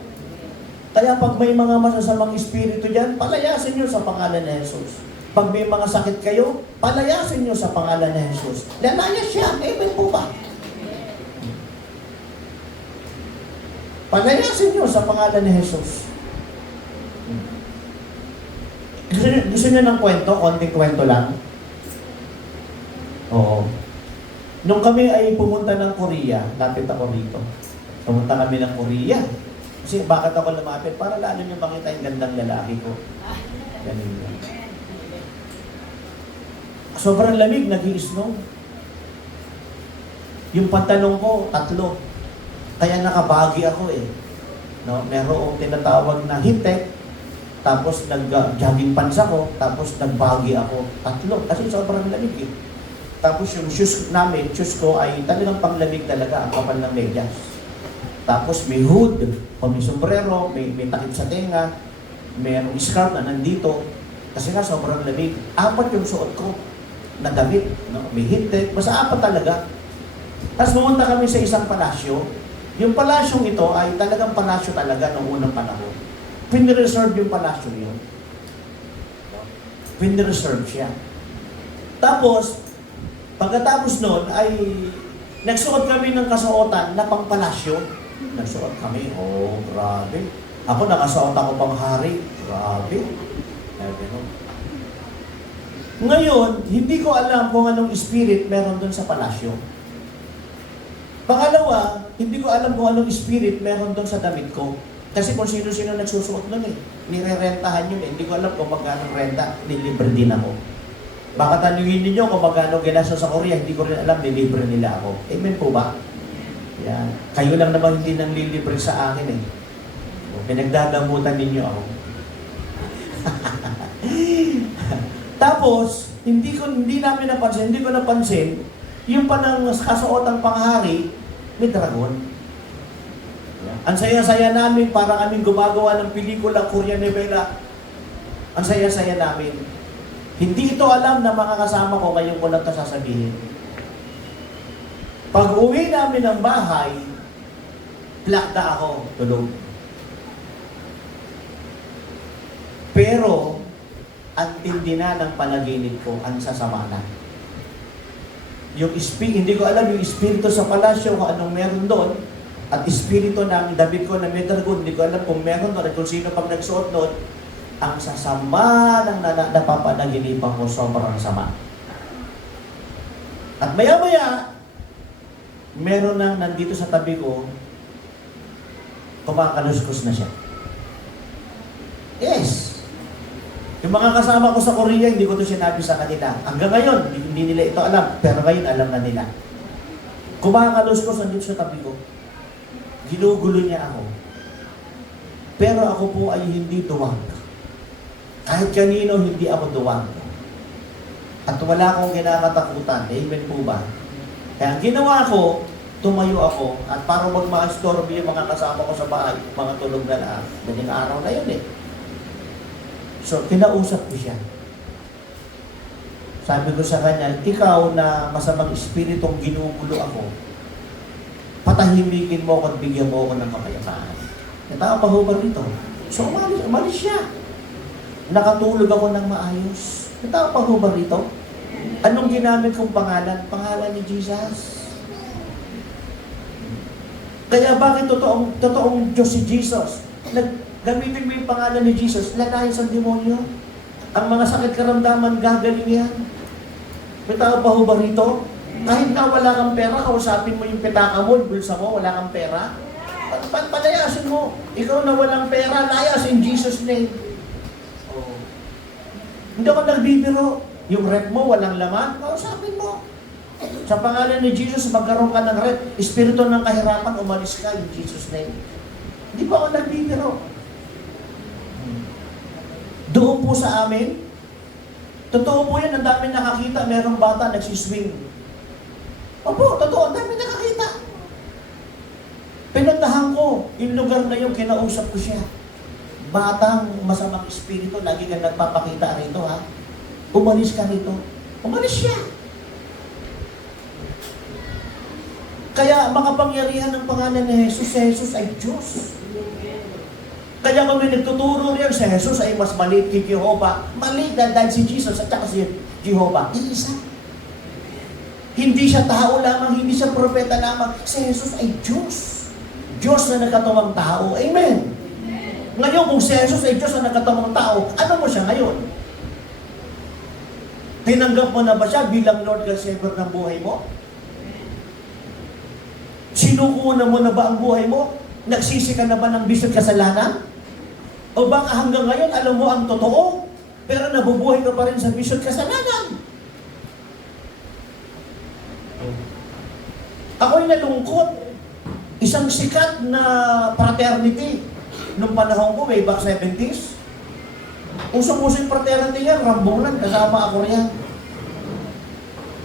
Kaya pag may mga masasamang espiritu dyan, palayasin nyo sa pangalan ni Jesus. Pag may mga sakit kayo, palayasin nyo sa pangalan ni Jesus. Lalayas siya. Amen po ba? Palayasin nyo sa pangalan ni Jesus. Gusto nyo ng kwento? Konting kwento lang? Oo. Nung kami ay pumunta ng Korea, lapit ako rito. Pumunta kami ng Korea. Kasi bakit ako lumapit? Para lalo nyo makita yung gandang lalaki ko. Ganun lang. Sobrang lamig, nag-i-snow. Yung pantalong ko, 3. Kaya nakabagi ako eh. No? Merong tinatawag na hitek, tapos nag-jogging pants ako, tapos nagbagi ako 3. Kasi sobrang lamig eh. Tapos yung shoes namin, shoes ko ay talagang panglamig talaga, ang kapal ng medyas. Tapos may hood, o may sombrero, may takip sa tenga, mayroong scarf na nandito. Kasi nga sobrang lamig. 4 yung suot ko na damit. No? May hitek, basta 4 talaga. Tapos pumunta kami sa isang palasyo. Yung palasyong ito ay talagang palasyo talaga noong unang panahon. Pinreserve yung palasyo yun. Pinreserve siya. Tapos, pagkatapos nun ay nagsuot kami ng kasuotan na pangpalasyo. Nagsuot kami. Oh, grabe. Ako nakasuot ako pang hari. Grabe. Ngayon, hindi ko alam kung anong spirit meron doon sa palasyo. Pangalawa, hindi ko alam kung anong spirit meron doon sa damit ko. Kasi kung sino-sino nagsusuot nun eh. Nirerentahan yun eh. Hindi ko alam kung magkano renta. Nilibre din ako. Baka tanungin ninyo kung magkano ginastos sa Korea. Hindi ko rin alam, nilibre nila ako. Amen po ba? Yan. Kayo lang naman hindi nang lilibre sa akin eh. Pinagdadamutan ninyo ako. Tapos, hindi namin napansin, hindi ko napansin, yung panang kasuotang panghari, may dragon. Ang saya-saya namin para kaming gumagawa ng pelikula, Korean novela. Ang saya-saya namin. Hindi ito alam na mga kasama ko, ngayon ko lang ito sasabihin. Pag uwi namin ng bahay, plakda ako, tulog. Pero, ang tindi na ng panaginip ko, ang sasama na. Hindi ko alam yung espiritu sa palasyo, kung anong meron doon, at espiritu ng David ko na may dragon, hindi ko alam kung meron doon, at kung sino pang nagsuot doon, ang sasama ng napapanaginipan ko, sobrang sama. At maya-maya, meron nang nandito sa tabi ko, kumakaluskos na siya. Yes! Yung mga kasama ko sa Korea, hindi ko ito sinabi sa kanila. Hanggang ngayon, hindi nila ito alam. Pero ngayon, alam na nila. Kumakaluskos nandito sa tabi ko. Ginugulo niya ako. Pero ako po ay hindi duwag. Kahit kanino, hindi ako duwag. At wala akong kinakatakutan. Amen po ba? Kaya ang ginawa ko, tumayo ako. At para magma-storm yung mga kasama ko sa bahay, mga tulog na lahat. Ganyan araw na yun eh. So, kinausap ko siya. Sabi ko sa kanya, ikaw na masamang espiritong ginugulo ako, patahimikin mo ako at bigyan mo ako ng kapayapaan. Natao pa ho ba rito? So, umalis siya. Nakatulog ako ng maayos. Natao pa ho ba rito? Anong ginamit kong pangalan? Pangalan ni Jesus. Kaya bakit totoong Diyos si Jesus? Gamitin mo yung pangalan ni Jesus, lalahin sa demonyo. Ang mga sakit karamdaman, gagaling yan. May tao pa ho ba rito? Kahit na wala kang pera, kausapin mo yung petaka mo, yung bulsa mo, wala kang pera. Palayasin mo. Ikaw na walang pera, layas in Jesus' name. Oh. Hindi ako nagbibiro. Yung rep mo, walang laman, kausapin mo. Sa pangalan ni Jesus, magkaroon ka ng rep. Espiritu ng kahirapan, umalis ka in Jesus' name. Hindi pa ako nagbibiro. Doon po sa amin, totoo po yan, ang dami nakakita, merong bata nagsiswing. Opo, totoo, ang dami nakakita. Pinuntahan ko, yung lugar na yung kinausap ko siya. Batang masamang espiritu, lagi kang nagpapakita rito ha. Umalis ka rito. Umalis siya. Kaya makapangyarihan ng pangalan ni Jesus, si Jesus ay Diyos. Kaya kung may nagtuturo riyan, si Jesus ay mas maliit kay Jehovah. Maliit dahil si Jesus at saka si Jehovah. Iisa. Hindi siya tao lamang, hindi siya propeta lamang. Si Jesus ay Diyos. Diyos na nagkatawang tao. Amen. Ngayon, kung si Jesus ay Diyos na nagkatawang tao, ano mo siya ngayon? Tinanggap mo na ba siya bilang Lord God Savior ng buhay mo? Sinukunan mo na ba ang buhay mo? Nagsisi ka na ba ng bisig kasalanan? O baka hanggang ngayon alam mo ang totoo, pero nabubuhay ka pa rin sa bisig kasalanan? Ako'y nalungkot. Isang sikat na fraternity nung panahon ko, way back 70s. Usong-uso yung fraternity yan, rambulan, kasama ako riyan.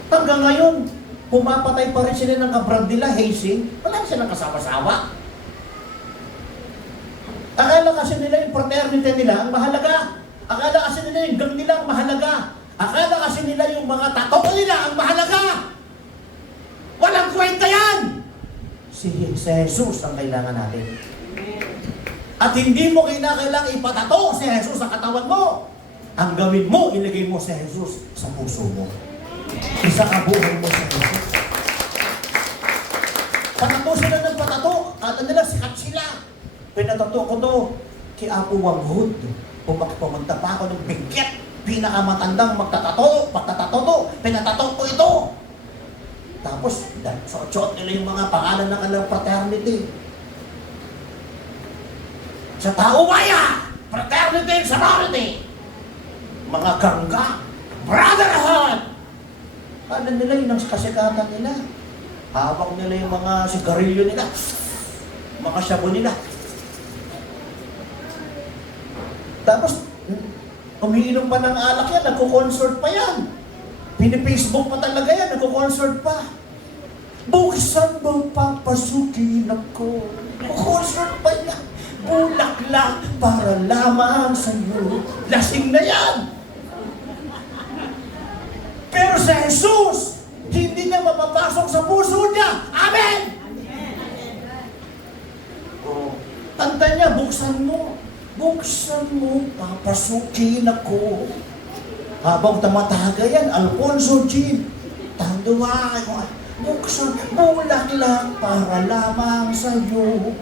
Hanggang ngayon, pumapatay pa rin sila ng kabrad nila, hazing. Wala silang kasama-sama. Akala kasi nila yung fraternity nila ang mahalaga. Akala kasi nila yung gang nila ang mahalaga. Akala kasi nila yung mga tato nila ang mahalaga. Walang kwenta yan! si Jesus ang kailangan natin. At hindi mo kailangang ipatato si Jesus sa katawan mo. Ang gawin mo, ilagay mo si Jesus sa puso mo. Isakabuhan mo si Jesus. Patato sila ng patato. Kata nila, sikat sila. Pinatato ko to kay Apo Wanghod. Pumunta pa ako ng bigket. Pinakamatandang magtatato to. Pinatato ko ito. Tapos, suot nila yung mga pangalan ng kanilang fraternity. Sa Tao Maya, fraternity and sorority. Mga gangga, brotherhood. Ano nila yun ang kasikatan nila? Hawak nila yung mga sigarilyo nila, mga shabu nila. Tapos, umiinom pa ng alak yan, nagko-concert pa yan. Pini-Facebook pa talaga yan, nagko-concert pa. Buksan mo, papasukin ako. Concert pa yan. Bulaklak para lamang sa iyo. Lasing na yan. Pero sa Jesus, hindi na mapapasok sa puso niya. Amen! Oh, tanda niya, buksan mo. Buksan mo, papasukin ako. Habang tamataga yan, Alfonso Jean, tanduwa kayo. Buksan, bulaklak para lamang sa iyo.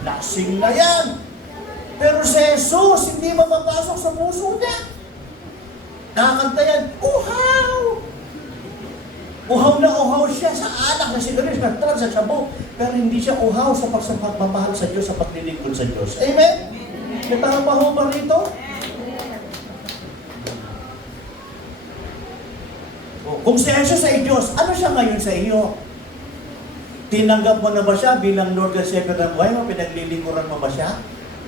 Lasing na yan. Pero si Jesus, hindi mapapasok sa puso niya. Kakanta yan, uhaw! Uhaw na uhaw siya sa alak na sigarilyo, nagtrag sa shabu. Pero hindi siya uhaw sa pagmamahal sa Diyos, sa paglilingkod sa Diyos. Amen? Natang pa ho ba rito? Kung si Jesus ay Diyos, ano siya ngayon sa iyo? Tinanggap mo na ba siya bilang Lord and Savior ng buhay mo? Pinaglilingkuran mo ba siya?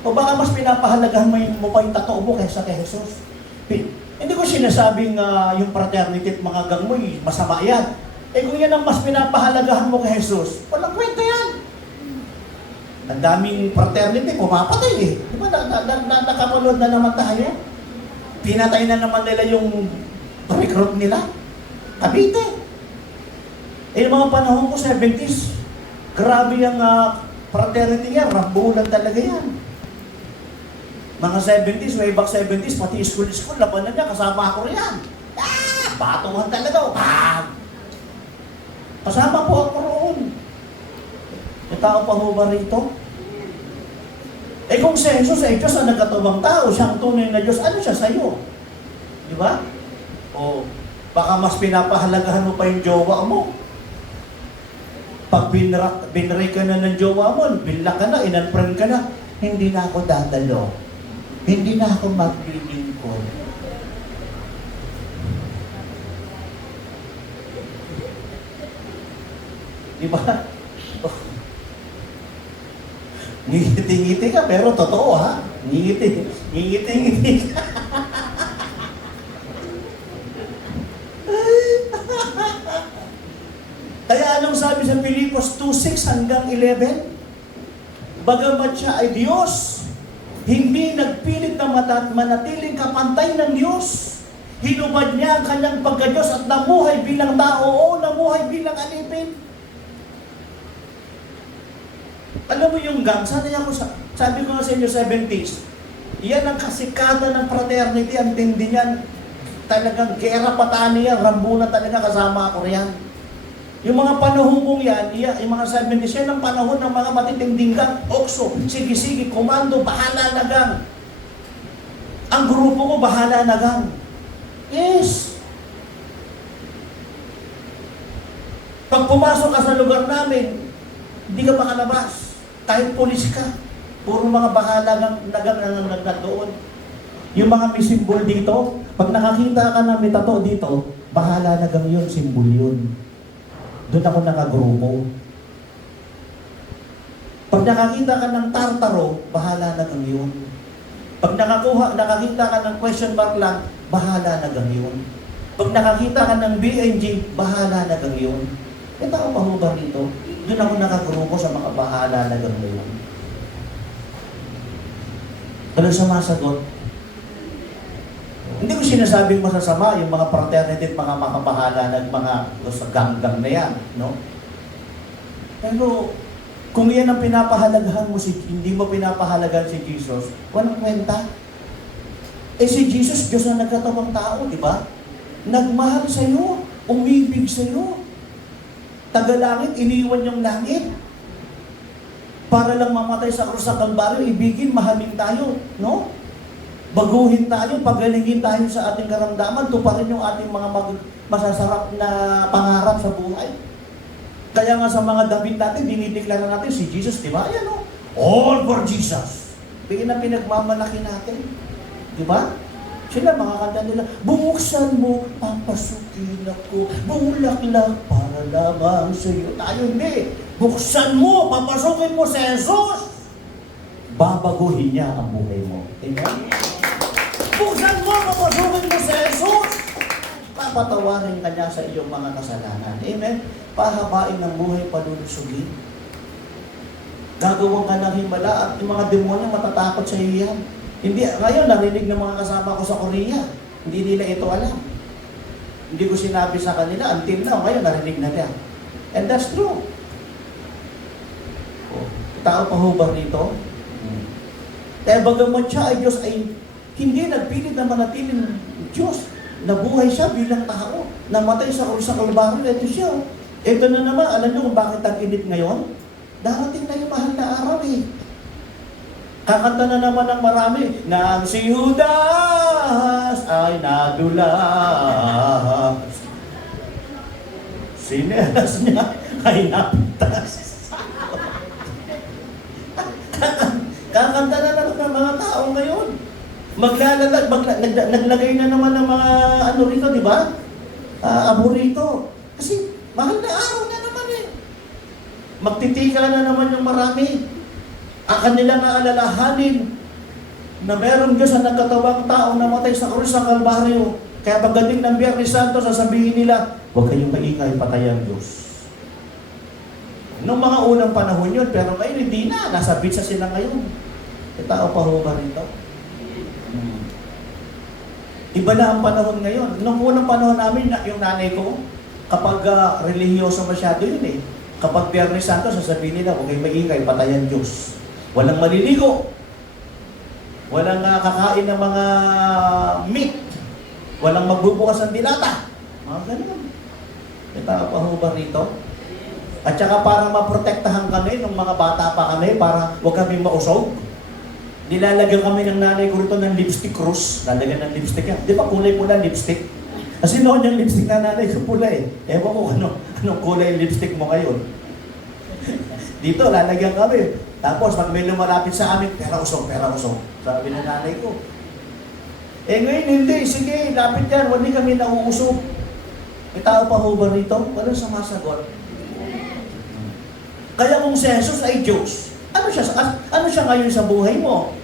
O baka mas pinapahalagahan mo pa yung tatoo mo kaysa kay Jesus? Hindi ko sinasabing yung fraternity at mga gang mo, masama yan. Eh kung yan ang mas pinapahalagahan mo kay Jesus, walang kwenta yan. Ang daming fraternity, pumapatay eh. Di ba nakamunod na naman tayo? Pinatay na naman nila yung recruit nila. Cavite. Eh, yung mga panahon ko, 70s, grabe yung fraternity niya, rambulan talaga yan. Mga 70s, way back 70s, pati school, labanan niya, kasama ako riyan. Batuhan talaga, kasama po ako roon. May tao pa ho ba rito? Eh kung si Jesus ay Diyos ang nagkatubang tao, siyang tunay na Diyos, ano siya sa'yo? Di ba? O, baka mas pinapahalagahan mo pa yung jowa mo. Pag binray ka na ng jowa mo, binla ka na, in-unfriend ka na, hindi na ako dadalo. Hindi na ako maglilingkod. Di ba? Oh. Ngingiti-ngiti ka, pero totoo ha? Ngingiti-ngiti ka. Kaya anong sabi sa Pilipos 2:6 hanggang 11? Bagamat siya ay Diyos, hindi nagpilit na manatiling kapantay ng Diyos. Hinubad niya ang kanyang pagka-Diyos at namuhay bilang tao o namuhay bilang alipin. Alam mo yung gang, sabi ko nga sa inyo 70s, yan ang kasikatan ng fraternity, ang tindi niyan, talagang gera patani yan, rambunan talaga kasama ako riyan. Yung mga panahon kong yan, yung mga 70s, yan ang panahon ng mga matitinding gang, okso, sige-sige, komando, bahala na gang. Ang grupo ko, bahala na gang. Yes. Pag pumasok ka sa lugar namin, hindi ka makalabas. Kahit polis ka, puro mga bahala na doon. Yung mga may simbol dito, pag nakakita ka na may tato dito, bahala na gang yun, simbol yun. Doon ako nakagrupo. Pag nakakita ka ng tartaro, bahala na gang yun. Pag nakakita ka ng question mark lang, bahala na gang yun. Pag nakakita ka ng BNG, bahala na gang yun. E tao pa ho ba rito? Doon ako nakagrupo sa mga bahala na gang yun. Pero sumasagot, hindi ko sinasabing masasama yung mga fraternity at mga makabahala ng mga sa gang-gang na yan, no? Pero Kung yan ang pinapahalagahan mo, hindi mo pinapahalagahan si Jesus, walang kwenta. Eh si Jesus, Diyos na nagkatawang tao, di ba? Nagmahal sa'yo, umibig sa'yo. Tagalangit, iniwan yung langit. Para lang mamatay sa krus sa Kalbaryo, ibigin, mahalin tayo, no? Baguhin tayo, pagalingin tayo sa ating karamdaman, tuparin yung ating mga masasarap na pangarap sa buhay. Kaya nga sa mga David natin, dinideklara natin si Jesus, di ba? Ayan o, all for Jesus. Bigyan na pinagmamalaki natin. Di ba? Sila mga kanta nila, buksan mo, papasukin ako, bulaklak para lamang sa iyo. Tayo hindi. Buksan mo, papasukin mo si Jesus. Babaguhin niya ang buhay mo. Amen? Buksan mo, papasukin mo si Jesus. Papatawarin ka niya sa iyong mga kasalanan. Amen? Pahabain ng buhay, palulusugin. Gagawin ka ng himala at yung mga demonyo matatakot sa iyo yan. Hindi, ngayon narinig ng mga kasama ko sa Korea. Hindi nila ito alam. Hindi ko sinabi sa kanila, until now, ngayon narinig na nila. And that's true. Oh, tao pa ho ba rito? Kaya bagamat siya ay Diyos, ay hindi nagpilit na manatiling Diyos. Nabuhay siya bilang tao. Namatay sa Kalbaryo, ito siya. Ito na naman, alam niyo kung bakit ang init ngayon? Darating na yung mahal na araw eh. Kakanta na naman ng marami, nang si Judas ay nadulas. Sinelas niya ay napitas. Kakanta na naman ng mga tao ngayon. Naglagay na naman ng mga ano rito, di ba? Aborito. Kasi mahal na araw na naman eh. Magtitika na naman yung marami. Ang kanilang aalalahanin na meron Diyos ang nagkatawang tao na matay sa krus sa Kalbaryo. Kaya pagdating ng Biyernes Santo, sasabihin nila, huwag kayong maingay, patay ang Diyos. Noong mga unang panahon yun, pero ngayon hindi na. Nasa bitsa sila ngayon. E tao pa ho ba rito? Iba na ang panahon ngayon. Noong unang panahon namin, yung nanay ko, kapag religyoso masyado yun eh. Kapag Biyernes Santo, sasabihin nila, huwag kayong maingay, patay ang Diyos. Walang maliligo. Walang kakain ng mga meat. Walang magbubukas ng dilata. Mga ganun. May tao pa ho ba rito? At saka parang maprotektahan kami nung mga bata pa kami para huwag kami mausog. Nilalagyan kami ng nanay ko rito ng lipstick cross. Lalagyan ng lipstick yan. Di ba kulay pula lipstick? Kasi noon yung lipstick na nanay ko pula eh. Ewan ko anong kulay lipstick mo ngayon. Dito, lalagyan kami. Tapos, pag may lumalapit sa amin, pera usok. Sabi ng nanay ko. Eh ngayon, hindi. Sige, lapit yan. Hindi kami nauusok. May tao pa ho ba rito? Walang sumasagot. Kaya kung si Jesus ay Diyos, ano siya ngayon sa buhay mo?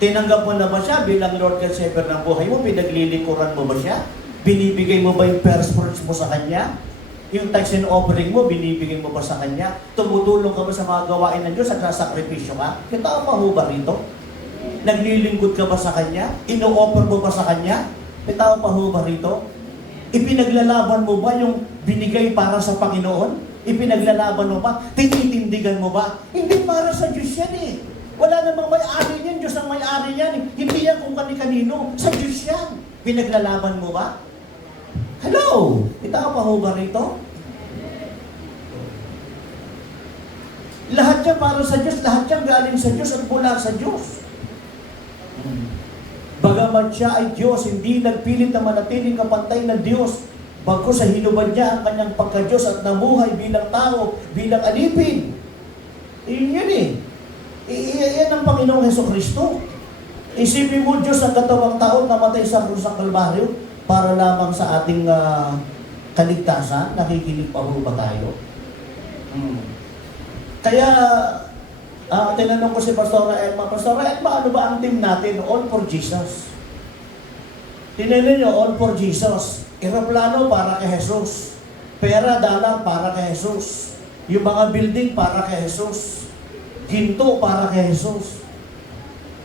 Tinanggap mo na ba siya bilang Lord and Savior ng buhay mo? Pinaglilingkuran mo ba siya? Binibigay mo ba yung first fruits mo sa Kanya? Yung tithes and offering mo, binibigay mo ba sa Kanya? Tumutulong ka ba sa mga gawain ng Diyos? Nagsasakripisyo ka? May tao pa ho ba rito? Naglilingkod ka ba sa Kanya? Ino-offer mo ba sa Kanya? May tao pa ho ba rito? Ipinaglalaban mo ba yung binigay para sa Panginoon? Ipinaglalaban mo ba? Tinitindigan mo ba? Hindi para sa Diyos yan eh. Wala namang may-ari yan. Diyos ang may-ari yan eh. Hindi yan kung kani-kanino. Sa Diyos yan. Pinaglalaban mo ba? Hello! Itaw pa ho ba rito? Lahat yan para sa Diyos. Lahat yan galing sa Diyos at mula sa Diyos. Bagaman siya ay Diyos, hindi nagpilit na manatiling kapantay ng Diyos. Bago sa hinubad niya ang kanyang pagka-Diyos at namuhay bilang tao, bilang alipin. Iyon yan eh. Iyan ang Panginoong Hesukristo. Isipin mo, Diyos ang katawang tao namatay sa krus ng Kalbaryo para lamang sa ating kaligtasan. Nakikinig pa ba tayo? Kaya, tinanong ko si Pastora Elma, ano ba ang team natin? All for Jesus. Tinanong nyo, all for Jesus. Aeroplano para kay Jesus. Pera, dalang para kay Jesus. Yung mga building para kay Jesus. Ginto para kay Jesus.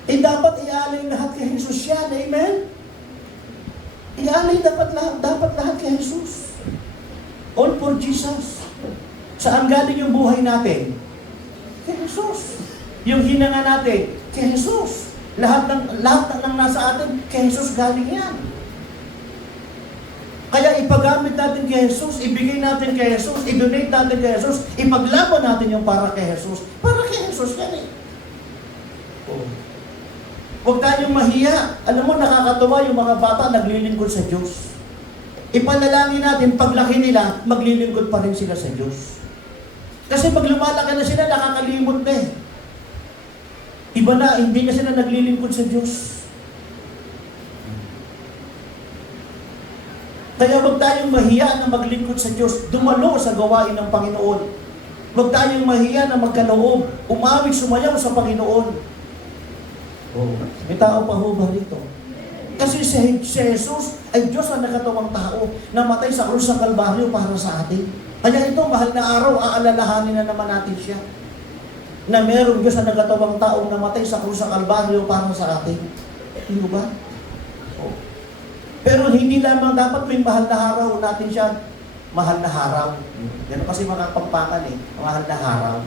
Dapat ialay lahat kay Jesus yan. Amen? Ialay dapat lahat kay Jesus. All for Jesus. Saan galing yung buhay natin? Kay Jesus. Yung hinanga natin, kay Jesus. Lahat ng nasa atin, kay Jesus galing yan. Kaya ipagamit natin kay Jesus, ibigay natin kay Jesus, i-donate natin kay Jesus, ipaglaban natin yung para kay Jesus. Para kay Jesus yan eh. Oh. Huwag tayong mahiya. Alam mo, nakakatuwa yung mga bata naglilingkod sa Diyos. Ipanalangin natin, paglaki nila, maglilingkod pa rin sila sa Diyos. Kasi pag lumalaki na sila, nakakalimot na eh. Iba na, hindi na sila naglilingkod sa Diyos. Kaya huwag tayong mahiya na maglingkod sa Diyos, dumalo sa gawain ng Panginoon. Huwag tayong mahiya na magkaloob, umawit, sumayaw sa Panginoon. Oh, may tao pa ho ba rito? Kasi si Jesus ay Diyos ang nakatawang tao, namatay sa krus ng Kalbaryo para sa atin. Kaya ito, mahal na araw, aalalahanin na naman natin siya. Na merong Diyos ang nakatawang taong namatay sa krus ng Kalbaryo para sa atin. Hindi ba? Oh. Pero hindi lamang dapat may mahal na araw natin siya, mahal na araw. Yan kasi mga pampangan eh, mahal na araw.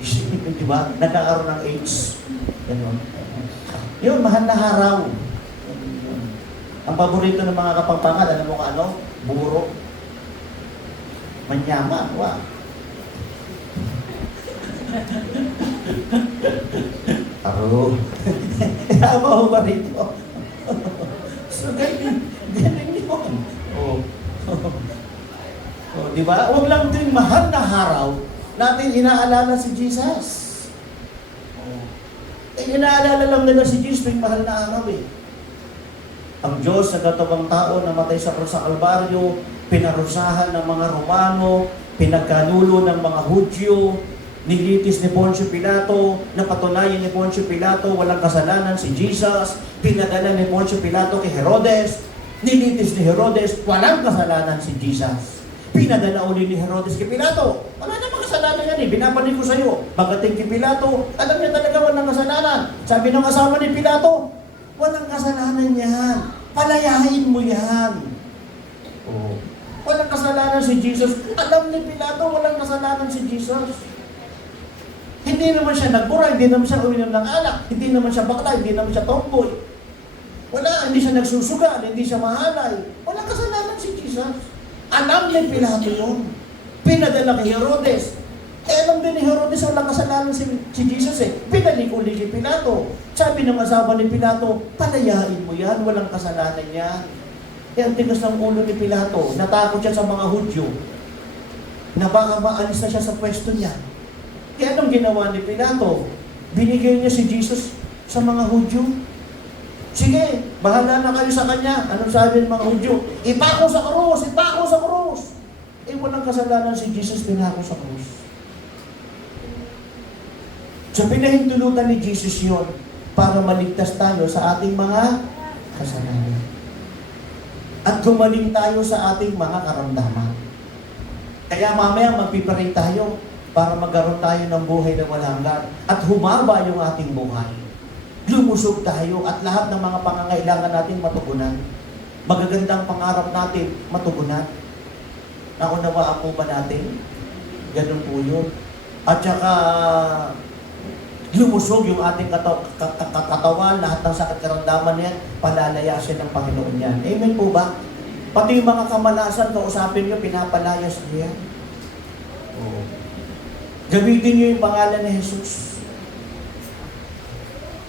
Di ba? Nagkakaroon ng AIDS. Ganun. Yun, mahal na araw. Ang paborito ng mga kapampangan, alam mo ano? Buro. Manyaman. Wow. Aro. Tama ho ba rito? So, ganun yun. Oh. Oh, di ba? Huwag lang din mahal na araw natin inaalala si Jesus. Oh. Inaalala lang nila si Jesus tuwing mahal na araw eh. Ang Diyos sa katawang tao namatay sa krus sa Kalbaryo, pinarusahan ng mga Romano, pinagkanulo ng mga Hudyo, nilitis ni Poncio Pilato, napatunayan ni Poncio Pilato, walang kasalanan si Jesus, pinadala ni Poncio Pilato kay Herodes, nilitis ni Herodes, walang kasalanan si Jesus. Pinadala uli ni Herodes kay Pilato, wala namang kasalanan yan eh, binabalik ko sa iyo. Pagdating kay Pilato, alam niya talaga walang kasalanan. Sabi ng asawa ni Pilato, walang kasalanan yan, palayain mo yan. Oh. Walang kasalanan si Jesus. Alam ni Pilato, walang kasalanan si Jesus. Hindi naman siya nagbura, hindi naman siya uminom ng alak, hindi naman siya bakla, hindi naman siya tomboy. Wala, hindi siya nagsusugal, hindi siya mahalay. Walang kasalanan si Jesus. Alam ni Pilato yun. Pinadala kay Herodes. Alam din ni Herodes walang kasalanan si Jesus eh. Pinalik-uli kay Pilato. Sabi ng asawa ni Pilato, palayain mo yan, walang kasalanan yan. Ang tigas ng ulo ni Pilato, natakot siya sa mga Hudyo, na baka maalis na siya sa pwesto niya. Kaya anong ginawa ni Pilato? Binigay niya si Jesus sa mga Hudyo. Sige, bahala na kayo sa kanya. Anong sabi ng mga Hudyo? Ipako sa krus! Ipako sa krus! Eh, walang kasalanan si Jesus, pinako sa krus. So, pinahintulutan ni Jesus yon para maligtas tayo sa ating mga kasalanan. At gumaling tayo sa ating mga karamdaman. Kaya mamaya magpiparay tayo para magkaroon tayo ng buhay na walang hanggan at humaba yung ating buhay. Lumusog tayo at lahat ng mga pangangailangan natin matugunan. Magagandang pangarap natin matugunan. Naunawaan po ba natin? Ganun po yun. At saka lumusog yung ating katawan, lahat ng sakit karamdaman yan, palalayasin ng Panginoon yan. Amen po ba? Pati yung mga kamalasan, kausapin nyo, pinapalayas niya. Oh. Gamitin nyo yung pangalan ni Jesus.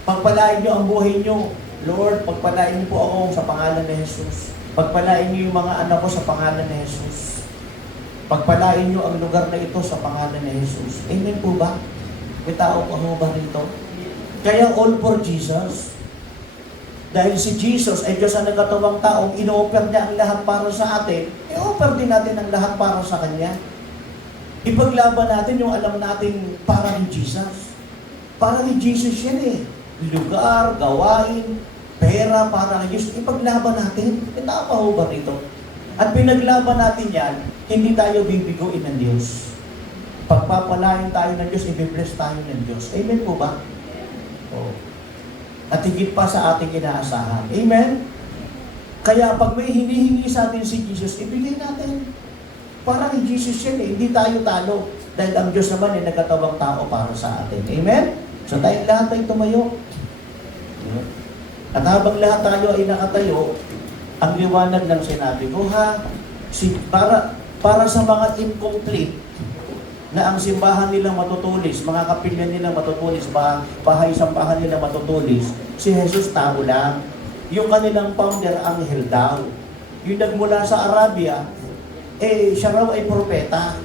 Pagpalain nyo ang buhay nyo. Lord, pagpalain nyo po ako sa pangalan ni Jesus. Pagpalain nyo yung mga anak ko sa pangalan ni Jesus. Pagpalain nyo ang lugar na ito sa pangalan ni Jesus. Amen po ba? May tao pa ba rito? Kaya all for Jesus. Dahil si Jesus ay Diyos ang nagkatawang taong ino-offer niya ang lahat para sa atin, i-offer din natin ang lahat para sa Kanya. Ipaglaban natin yung alam natin para ni Jesus. Para ni Jesus yan eh. Lugar, gawain, pera para ni Jesus. Ipaglaban natin. May tao pa ba rito? At pinaglaban natin yan, hindi tayo bibiguin ng Diyos. Pagpapalain tayo ng Diyos, i-bless tayo ng Diyos. Amen po ba? Oh. At higit pa sa ating inaasahan. Amen? Kaya pag may hinihingi sa atin si Jesus, ibigay natin. Para kay Jesus yan eh, hindi tayo talo. Dahil ang Diyos naman ay nagkatawang tao para sa atin. Amen? So tayong lahat ay tumayo. At habang lahat tayo ay nakatayo, ang liwanag ng sinabi ko, para sa mga incomplete, na ang simbahan nilang matutulis, mga kapilya nilang matutulis, bahay-sambahan nilang matutulis, si Jesus tao lang. Yung kanilang founder, anghel daw. Yung nagmula sa Arabia, siya raw ay propeta.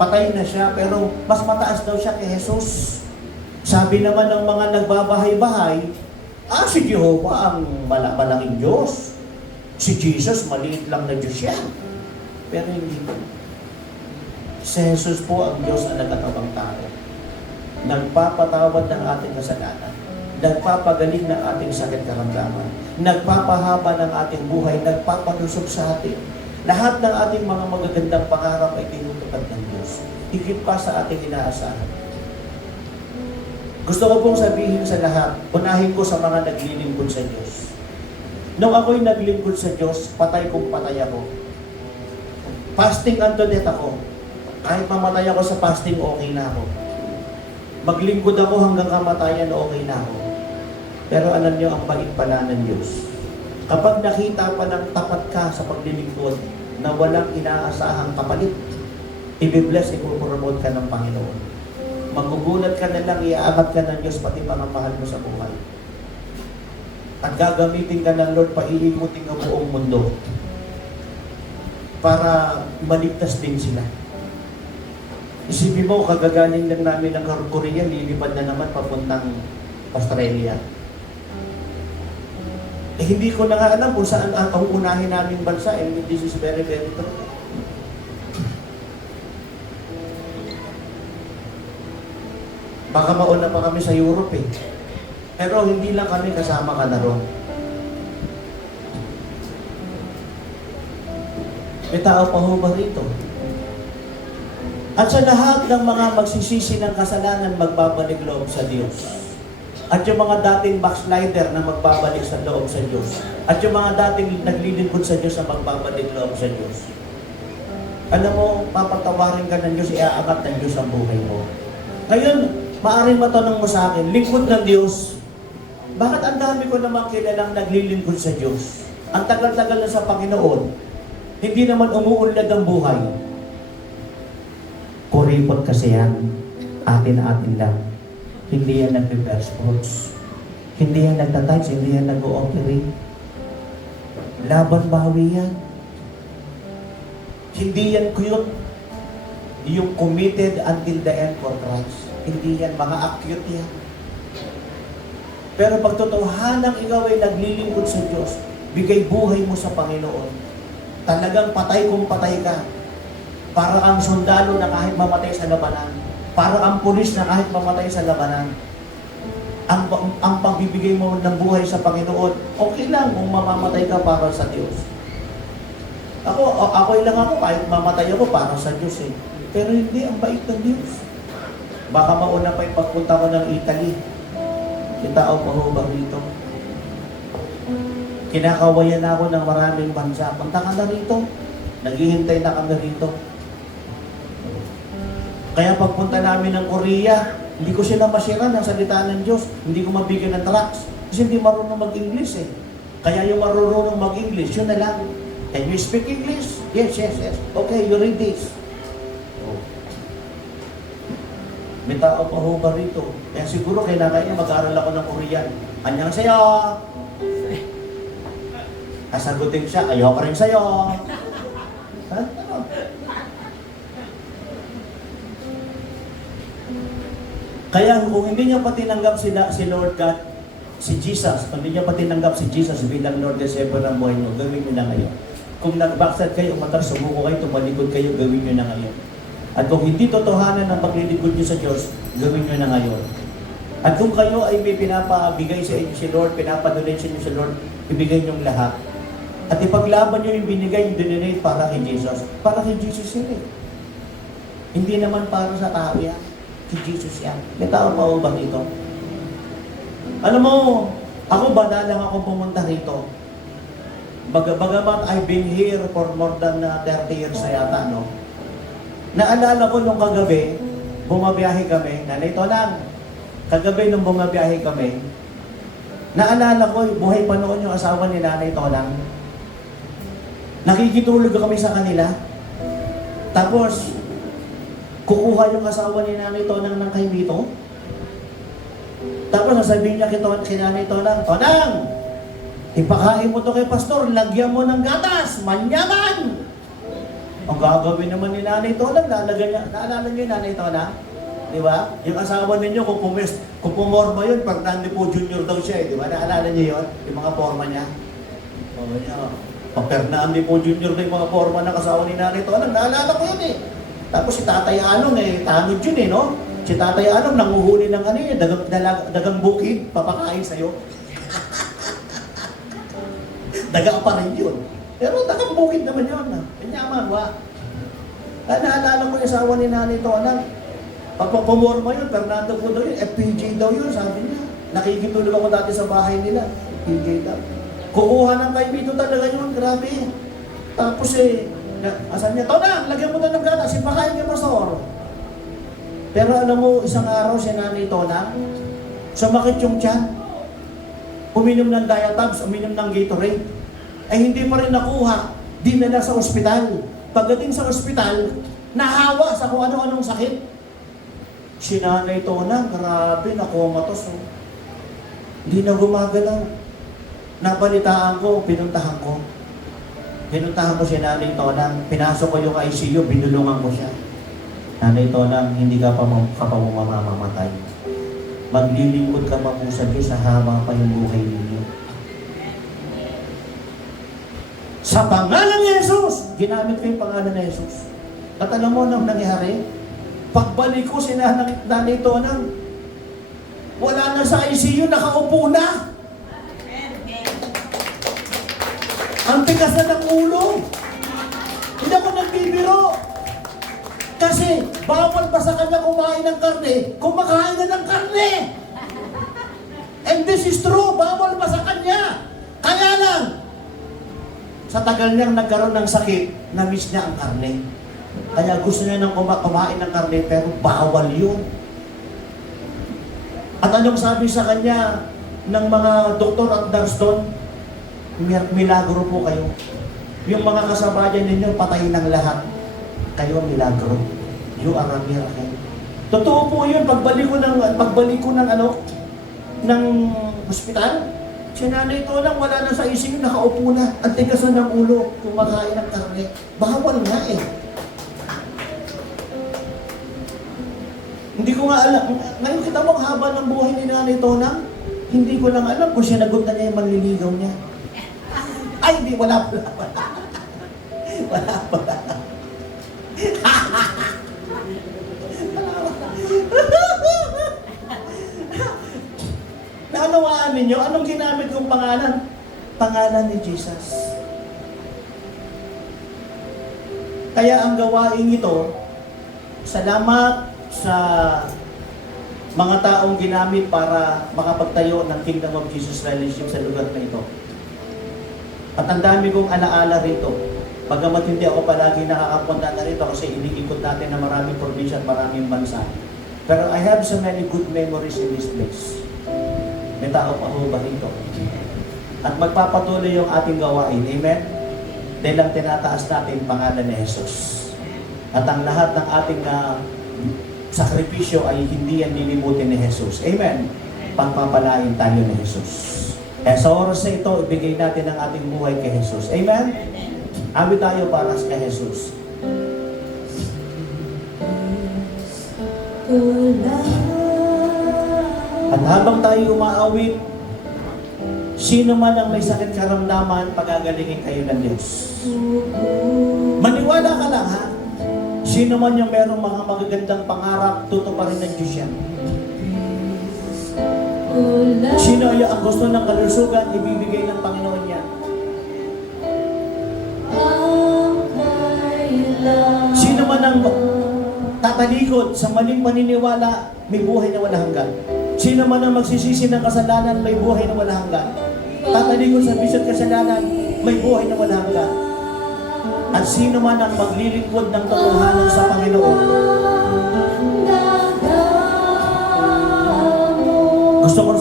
Patay na siya, pero mas mataas daw siya kay Jesus. Sabi naman ng mga nagbabahay-bahay, si Jehovah ang malaking Diyos. Si Jesus, maliit lang na Diyos siya. Pero hindi po. Si Jesus po ang Diyos na nagkatawang tao. Nagpapatawad ng ating kasalanan. Nagpapagaling ng ating sakit karamdaman. Nagpapahaba ng ating buhay. Nagpapalusog sa atin. Lahat ng ating mga magagandang pangarap ay tinutupad ng Diyos. Higit pa sa ating inaasahan. Gusto ko pong sabihin sa lahat, unahin ko sa mga naglilingkod sa Diyos. Nung ako'y naglingkod sa Diyos, patay kong patay ako. Fasting unto death ako. Kahit mamatay ako sa fasting, okay na ako. Maglingkod ako hanggang kamatayan, okay na ako. Pero alam niyo, ang bait pala ng Diyos. Kapag nakita pa ng tapat ka sa paglilingkod na walang inaasahang kapalit, i-bless, ipopromote ka ng Panginoon. Magugulat ka na lang, iaangat ka ng Diyos, pati mga mahal mo sa buhay. At gagamitin ka ng Lord, paiikutin ang buong mundo para maligtas din sila. Isipin mo, kagagaling lang namin ng Korea, lilipad na naman papuntang Australia. Hindi ko na nga alam kung saan ang unahin naming bansa. This is very, very true. Baka mauna pa kami sa Europe eh. Pero hindi lang kami kasama ka na ron. May tao pa ho ba rito? At sa lahat ng mga magsisisi ng kasalanan, magbabalik loob sa Diyos. At yung mga dating backslider na magbabalik sa loob sa Diyos. At yung mga dating naglilingkod sa Diyos na magbabalik loob sa Diyos. Alam mo, papatawarin ka ng Diyos, iaangat ng Diyos ang buhay mo. Ngayon, maaaring matanong mo sa akin, lingkod ng Diyos, bakit ang dami ko naman kilalang naglilingkod sa Diyos? Ang tagal-tagal na sa Panginoon, hindi naman umuunlad ang buhay. Kuripot kasi yan. Atin-atin lang. Hindi yan nag-reverse fruits. Hindi yan nagtatides, hindi yan nag-ooperate. Laban bawi yan. Hindi yan cute. Yung committed until the end for Christ. Hindi yan mga acute yan. Pero pag totohanang ikaw ay naglilingkod sa Diyos, bigay buhay mo sa Panginoon, talagang patay kung patay ka. Para kang sundalo na kahit mamatay sa labanan. Para kang pulis na kahit mamatay sa labanan. Ang pagbibigay mo ng buhay sa Panginoon, okay lang kung mamamatay ka para sa Diyos. Ako lang ako, kahit mamatay ako para sa Diyos eh. Pero hindi, ang bait ng Diyos. Baka mauna pa yung pagpunta ko ng Italy. Kitao pa ho ba rito? Kinakawayan ako ng maraming bansa. Punta ka na rito. Naghihintay na kami rito. Kaya pagpunta namin ng Korea, hindi ko sila masira ng salita ng Diyos. Hindi ko mabigyan ng tracts. Kasi hindi marunong mag-English eh. Kaya yung marunong mag-English, yun na lang. Can you speak English? Yes, yes, yes. Okay, you read this. Oh. May tao pa ho ba rito? Kaya siguro kailangan niya mag-aaral ako ng Korean. Anyang sa'yo! Kasagutin siya, ayoko rin sa'yo. Ha? Ano? Kaya kung hindi niya pa tinanggap si Lord God, si Jesus, kung hindi niya pa tinanggap si Jesus bilang Lord and Savior ng buhay niyo, gawin niyo na ngayon. Kung nag-backside kayo, sumuko kayo, tumalikod kayo, gawin niyo na ngayon. At kung hindi totohanan ang paglilingkod niyo sa Diyos, gawin niyo na ngayon. At kung kayo ay may pinapabigay sa inyo si Lord, pinapadonate sa inyo si Lord, ibigay niyong lahat. At ipaglaban niyo yung binigay, yung dinonate para kay Jesus. Para kay Jesus yun eh. Hindi naman para sa tao yan. Si Jesus yan. May tao pa ba rito? Alam mo, ako bana lang ako pumunta rito. Bagamat I've been here for more than 30 years na yata, no? Naalala ko nung kagabi, bumabiyahe kami, Nanay Tonang, kagabi nung bumabiyahe kami, naalala ko, buhay pa noon yung asawa ni Nanay Tonang. Nakikitulog kami sa kanila. Tapos, kukuha yung asawa ni Nanay Tonang ng kaimito. Tapos, sasabihin niya kay Nanay Tonang, Tonang, ipakain mo to kay Pastor, lagyan mo ng gatas, manyaman! Ang gagawin naman ni Nanay Tonang, naalala niyo yung Nanay Tonang? Di ba? Yung asawa ninyo, kung pumorma yun, Fernando po Jr. daw siya, di ba? Naalala niyo yun? Yung mga forma niya? O, niya, Fernando po Jr. na yung mga forma ng asawa ni Nanay Tonang. Naalala ko yun eh. Tapos si Tatay Anong, tanod yun eh, no? Si Tatay Anong, nanguhuli ng ano yun, dagang bukid, papakain sa'yo. Daga pa rin yun. Pero dagang bukid naman yun. Kanyaman, wa. Naalala ko yung asawa ni Nanay Tonang. Pag pumorma yun, Fernando po daw yun, FPJ daw yun, sabi niya. Nakikitulog ako dati sa bahay nila, FPJ daw. Kukuha ng kaibito talaga yun, grabe. Tapos asan niya, Tonang, lagyan mo na ng gatas, ipakain niya Pastor. Pero alam mo, isang araw si Nanay Tonang, sumakit yung tiyan, uminom ng Diatabs, uminom ng Gatorade, ay hindi pa rin nakuha, dinala sa ospital. Pagdating sa ospital, nahawa sa kung ano-anong sakit. Si Nanay Tonang, grabe, nakomatos. Oh. Hindi na gumagalaw. Nabalitaan ko, pinuntahan ko. Pinuntahan ko si Nanay Tonang, pinasok ko yung ICU, binulungan ko siya. Nanay Tonang, hindi ka pa mamamatay. Maglilingkod ka pa po sa Diyos sa haba pa yung buhay ninyo. Sa pangalan ni Jesus, ginamit ko yung pangalan ni Jesus. At alam mo nang nangyari, pagbalik ko si Nanay Tonang, wala na sa ICU, nakaupo na. Ang tigas na ng ulo. Hindi ako nagbibiro. Kasi bawal pa sa kanya kumain ng karne, kumakain na ng karne. And this is true, bawal pa sa kanya. Kaya lang, sa tagal niyang nagkaroon ng sakit, na-miss niya ang karne. Kaya gusto niya nang kumain ng karne, pero bawal yun. At anong sabi sa kanya ng mga doktor at nurse doon? Milagro po kayo. Yung mga kasabayan ninyo, patayin ng lahat. Kayo ang milagro. You are a miracle. Totoo po yun. Pagbalik ko ng hospital, si Nanay Tonang wala na sa isip, nakaupo na. Ang tigas na ng ulo, kumakain ng karne. Bawal nga eh. Hindi ko nga alam. Ngayon kita mo, haba ng buhay ni Nanay Tonang, hindi ko lang alam kung sinagot na niya yung manliligaw niya. Ay, hindi, wala. Naunawaan ninyo, anong ginamit kong pangalan? Pangalan ni Jesus. Kaya ang gawain ito, salamat sa mga taong ginamit para makapagtayo ng Kingdom of Jesus Fellowship sa lugar na ito. At ang dami kong alaala rito. Pagamat hindi ako palagi nakakapunta na rito kasi iniikot natin na maraming probinsya at maraming bansa. Pero I have so many good memories in this place. May tao pa ho ba rito? At magpapatuloy yung ating gawain. Amen? Dahil lang tinataas natin pangalan ni Jesus. At ang lahat ng ating sakripisyo ay hindi yan lilimutin ni Jesus. Amen? Pagpapalain tayo ni Jesus. Sa oras na ito, ibigay natin ang ating buhay kay Jesus. Amen? Awit tayo para kay Jesus. At habang tayo umaawit, sino man ang may sakit karamdaman, pagagalingin kayo ng Diyos. Maniwala ka lang ha. Sino man yung merong mga magagandang pangarap, tutuparin ng Diyos yan. Sino ang gusto ng kalusugan, ibibigay ng Panginoon niya. Sino man ang tatalikod sa maling paniniwala, may buhay na wala hanggan. Sino man ang magsisisi ng kasalanan, may buhay na wala hanggan. Tatalikod sa bisyot kasalanan, may buhay na wala hanggan. At sino man ang maglilingkod ng katotohanan sa Panginoon,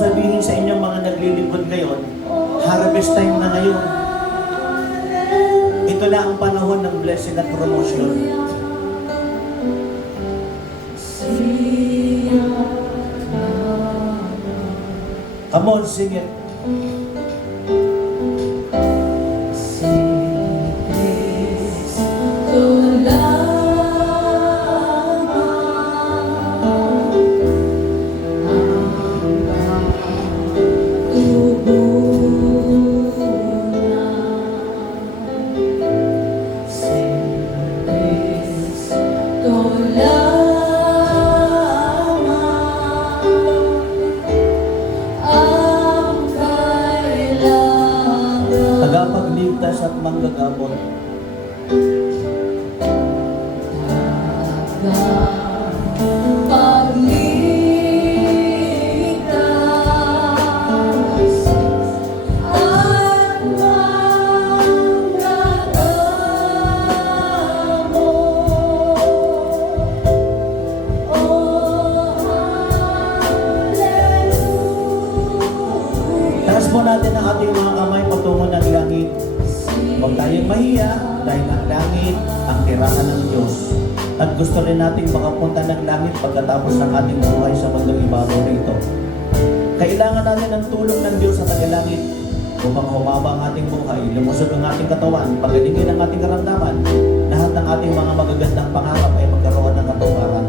sabihin sa inyong mga naglilingkod ngayon, harvest time na ngayon. Ito na ang panahon ng blessing at promotion. Come on, sing it. Tagapagligtas at manggagamot. Taas po natin ang ating mga kamay patungo ng langit. Huwag tayong mahiya dahil ang langit ang tirahan ng Diyos. At gusto rin nating makapunta ng langit pagkatapos ng ating buhay sa mundong ibabaw rito. Kailangan natin ng tulong ng Diyos sa tagalangit upang humaba ang ating buhay, lumusog ang ating katawan, pagalingin ang ating karamdaman, lahat ng ating mga magagandang pangarap ay magkaroon ng katuparan.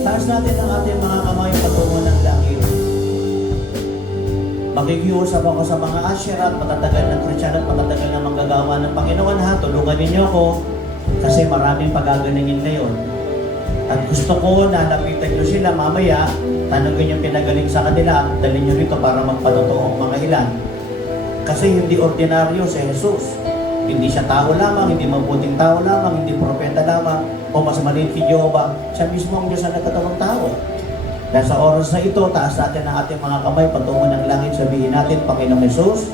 Taas natin ang ating mga kamay patungo ng langit. Makikiusap ako sa mga asyera at matatagal ng Christian at matatagal na manggagawa ng Panginoon ha. Tulungan ninyo ako kasi maraming pagagalingin ngayon. At gusto ko na lapitan nyo sila mamaya, tanongin yung pinagaling sa kanila at dalhin nyo rito para magpatotoong mga ilan. Kasi hindi ordinaryo si Jesus. Hindi siya tao lamang, hindi mabuting tao lamang, hindi propeta lamang, o mas maliit kay Jehovah. Siya mismo ang Diyos na nagkatawang tao. Dahil sa oras na ito, taas natin ang ating mga kamay patungo ng langit. Sabihin natin, Panginoong Jesus,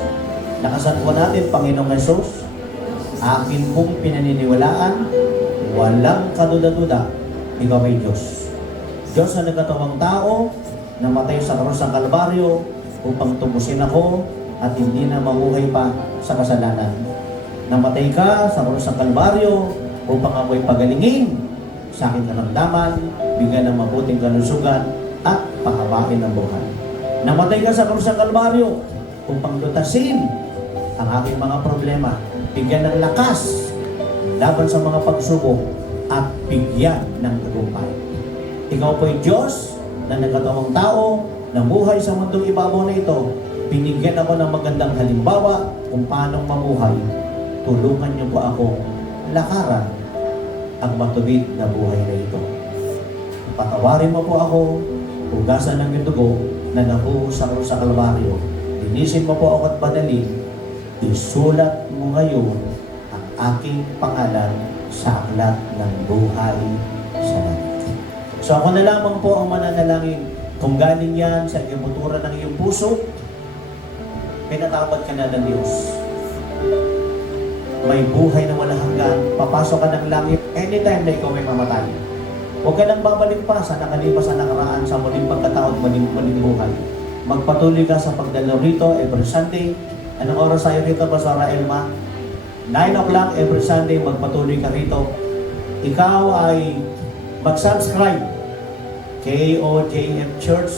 nakasanpo natin, Panginoong Jesus, akin pong pinaniniwalaan, walang kaduda-duda, ikaw ay Diyos. Diyos na nagkatawang tao, namatay sa krus ng Kalbaryo, upang tubusin ako at hindi na mamuhay pa sa kasalanan. Namatay ka sa krus ng Kalbaryo upang ako'y pagalingin sa aking karamdaman, bigyan ng mabuting kalusugan at pahabain ang buhay. Namatay ka sa krus ng Kalbaryo upang lutasin ang aking mga problema, bigyan ng lakas laban sa mga pagsubok at bigyan ng tagumpay. Ikaw po'y Diyos na nagkatawang tao, namuhay sa mundong ibabaw na ito. Binigyan ako ng magandang halimbawa kung paano mamuhay. Tulungan niyo po ako lakaran ang matubig na buhay na ito. Patawarin mo po ako, hugasan ng dugo na nabuhos sa Kalbaryo. Linisin mo po ako at badalin. Isulat mo ngayon ang aking pangalan sa aklat ng buhay sa langit. So ako na lamang po ang mananalangin. Kung galing yan sa ibutura ng iyong puso, pinatawad ka na ng Diyos. May buhay na walang hanggan, papasok ka ng langit anytime na ikaw may mamatay. Huwag ka nang babalik pa sa nakalipas na nakaraan sa muling pagkatao at muling buhay. Magpatuloy ka sa pagdalaw rito every Sunday. Anong oras tayo rito, Pastora Elma? 9 o'clock every Sunday, magpatuloy ka rito. Ikaw ay mag-subscribe KOJF Church,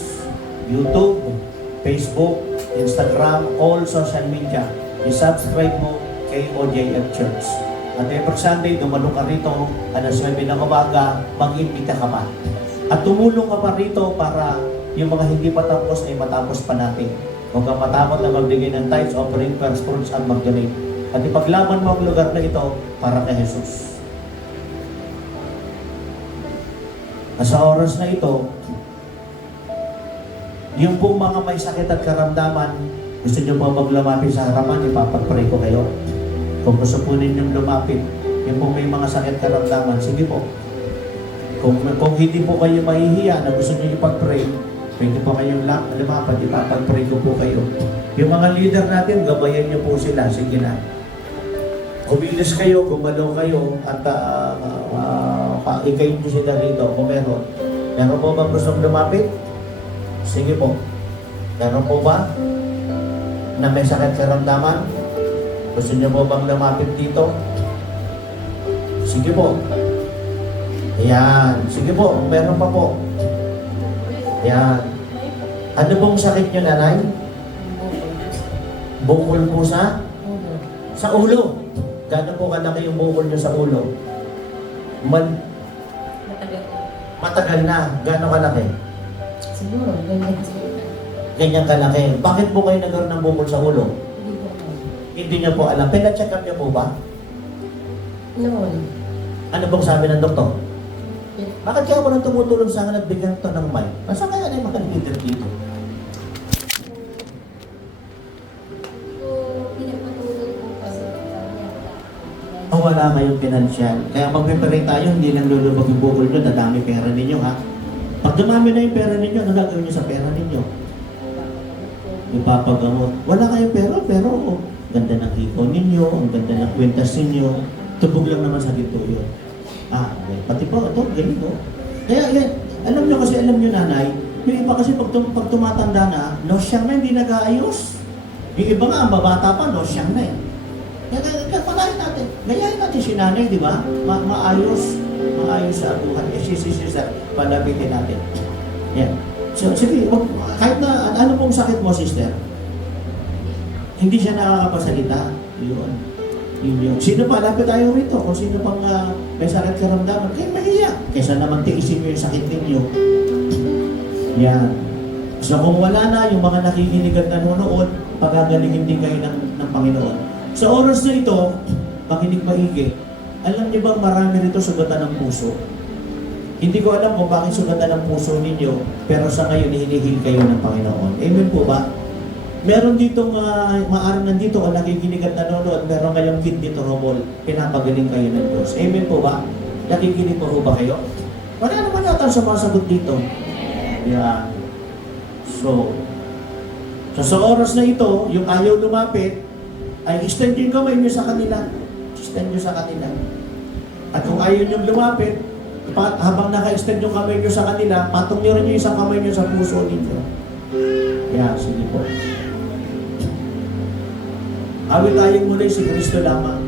YouTube, Facebook, Instagram, all social media. I-subscribe mo KOJF Church. At every Sunday, dumalo ka rito, alas 9 ng umaga, mag-impita ka pa. At tumulong ka pa rito para yung mga hindi pa tapos ay matapos pa natin. Huwag kang matakot na magbigay ng tithes, offering, first fruits, at mag-donate. At ipaglaban mo ang lugar na ito para kay Jesus. At sa oras na ito, yung pong mga may sakit at karamdaman, gusto nyo po maglumapit sa harapan, ipapag-pray ko kayo. Kung gusto po ninyong lumapit, yung pong may mga sakit karamdaman, sige po. Kung hindi po kayo mahihiya na gusto nyo ipag-pray, pwede po kayong lumapit, ipapag-pray ko po kayo. Yung mga leader natin, gabayan nyo po sila, sige na. Kumilos kayo, gumalaw kayo, at ikayin nyo sila rito kung meron. Meron po ba gustong lumapit? Sige po. Meron po ba na may sakit karamdaman? Gusto nyo po bang lumapit dito? Sige po. Ayan. Sige po, meron pa po. Ayan. Ano pong sakit nyo, nanay? Bukol po sa? Sa ulo. Gano'n po kalaki yung bukol nyo sa ulo? Matagal na. Gano'n kalaki? Siguro, ganyan. Ganyan kalaki. Bakit po kayo nagkaroon ng bukol sa ulo? Hindi ko alam. Hindi niyo po alam. Pina-check up niyo po ba? Noon. Ano bang sabi ng doktor? Bakit kaya ko nang tumutulong sa akin at bigyan ito ng mic? Nasaan kaya na yung mga leader dito? Pinapatulong ko kasi Wala kayong pinansyal. Kaya magpipiray tayo, hindi lang lulubog yung bukol nyo, dadami pera ninyo ha. Pag dumami na yung pera ninyo, ano gagawin nyo sa pera ninyo? Ipapagamot. Wala kayong pera, pero ganda ng hiko ninyo, ang ganda ng kwintas ninyo, tubog lang naman sa dito yun. Okay. Pati po, ito, ganito. Kaya yan, alam nyo kasi, alam nyo nanay, yung iba kasi pag tumatanda na, losyang na, hindi nag-aayos. Yung iba nga, ang babata pa, losyang na eh. Kaya pagayin natin. Gayahin natin si nanay, di ba? Maayos sa buhay. Si sister, palapitin natin. Yan. So, sige, kahit na, ano pong sakit mo, sister? Hindi siya nakakapasalita. Yun. Sino pa? Lapit tayo rito. Kung sino pang may sakit karamdaman, kayo mahiya. Kaysa naman tiisin nyo yung sakit ninyo. Yan. So kung wala na, yung mga nakikinig at nanonood, pagagalingin din kayo ng Panginoon. Sa oras na ito, makinig maigi. Alam niyo bang marami rito sugatan ng puso? Hindi ko alam kung bakit sugatan ng puso ninyo, pero sa ngayon, hinihil kayo ng Panginoon. Amen po ba? Meron dito maaring nandito o nakikinig at nanonood, meron kayong kid dito, Romol, pinapagaling kayo ng Diyos. Amen po ba? Nakikinig po ba kayo? Wala naman yata sumasagot dito. Yeah. So sa oras na ito, yung ayaw lumapit, ay extend yung kamay nyo sa kanila. Extend nyo sa kanila. At kung ayaw nyo lumapit, habang naka-extend yung kamay nyo sa kanila, patong nyo rin yung isang kamay nyo sa puso ninyo. Yeah, sige po. Awit tayong muli si Kristo lamang.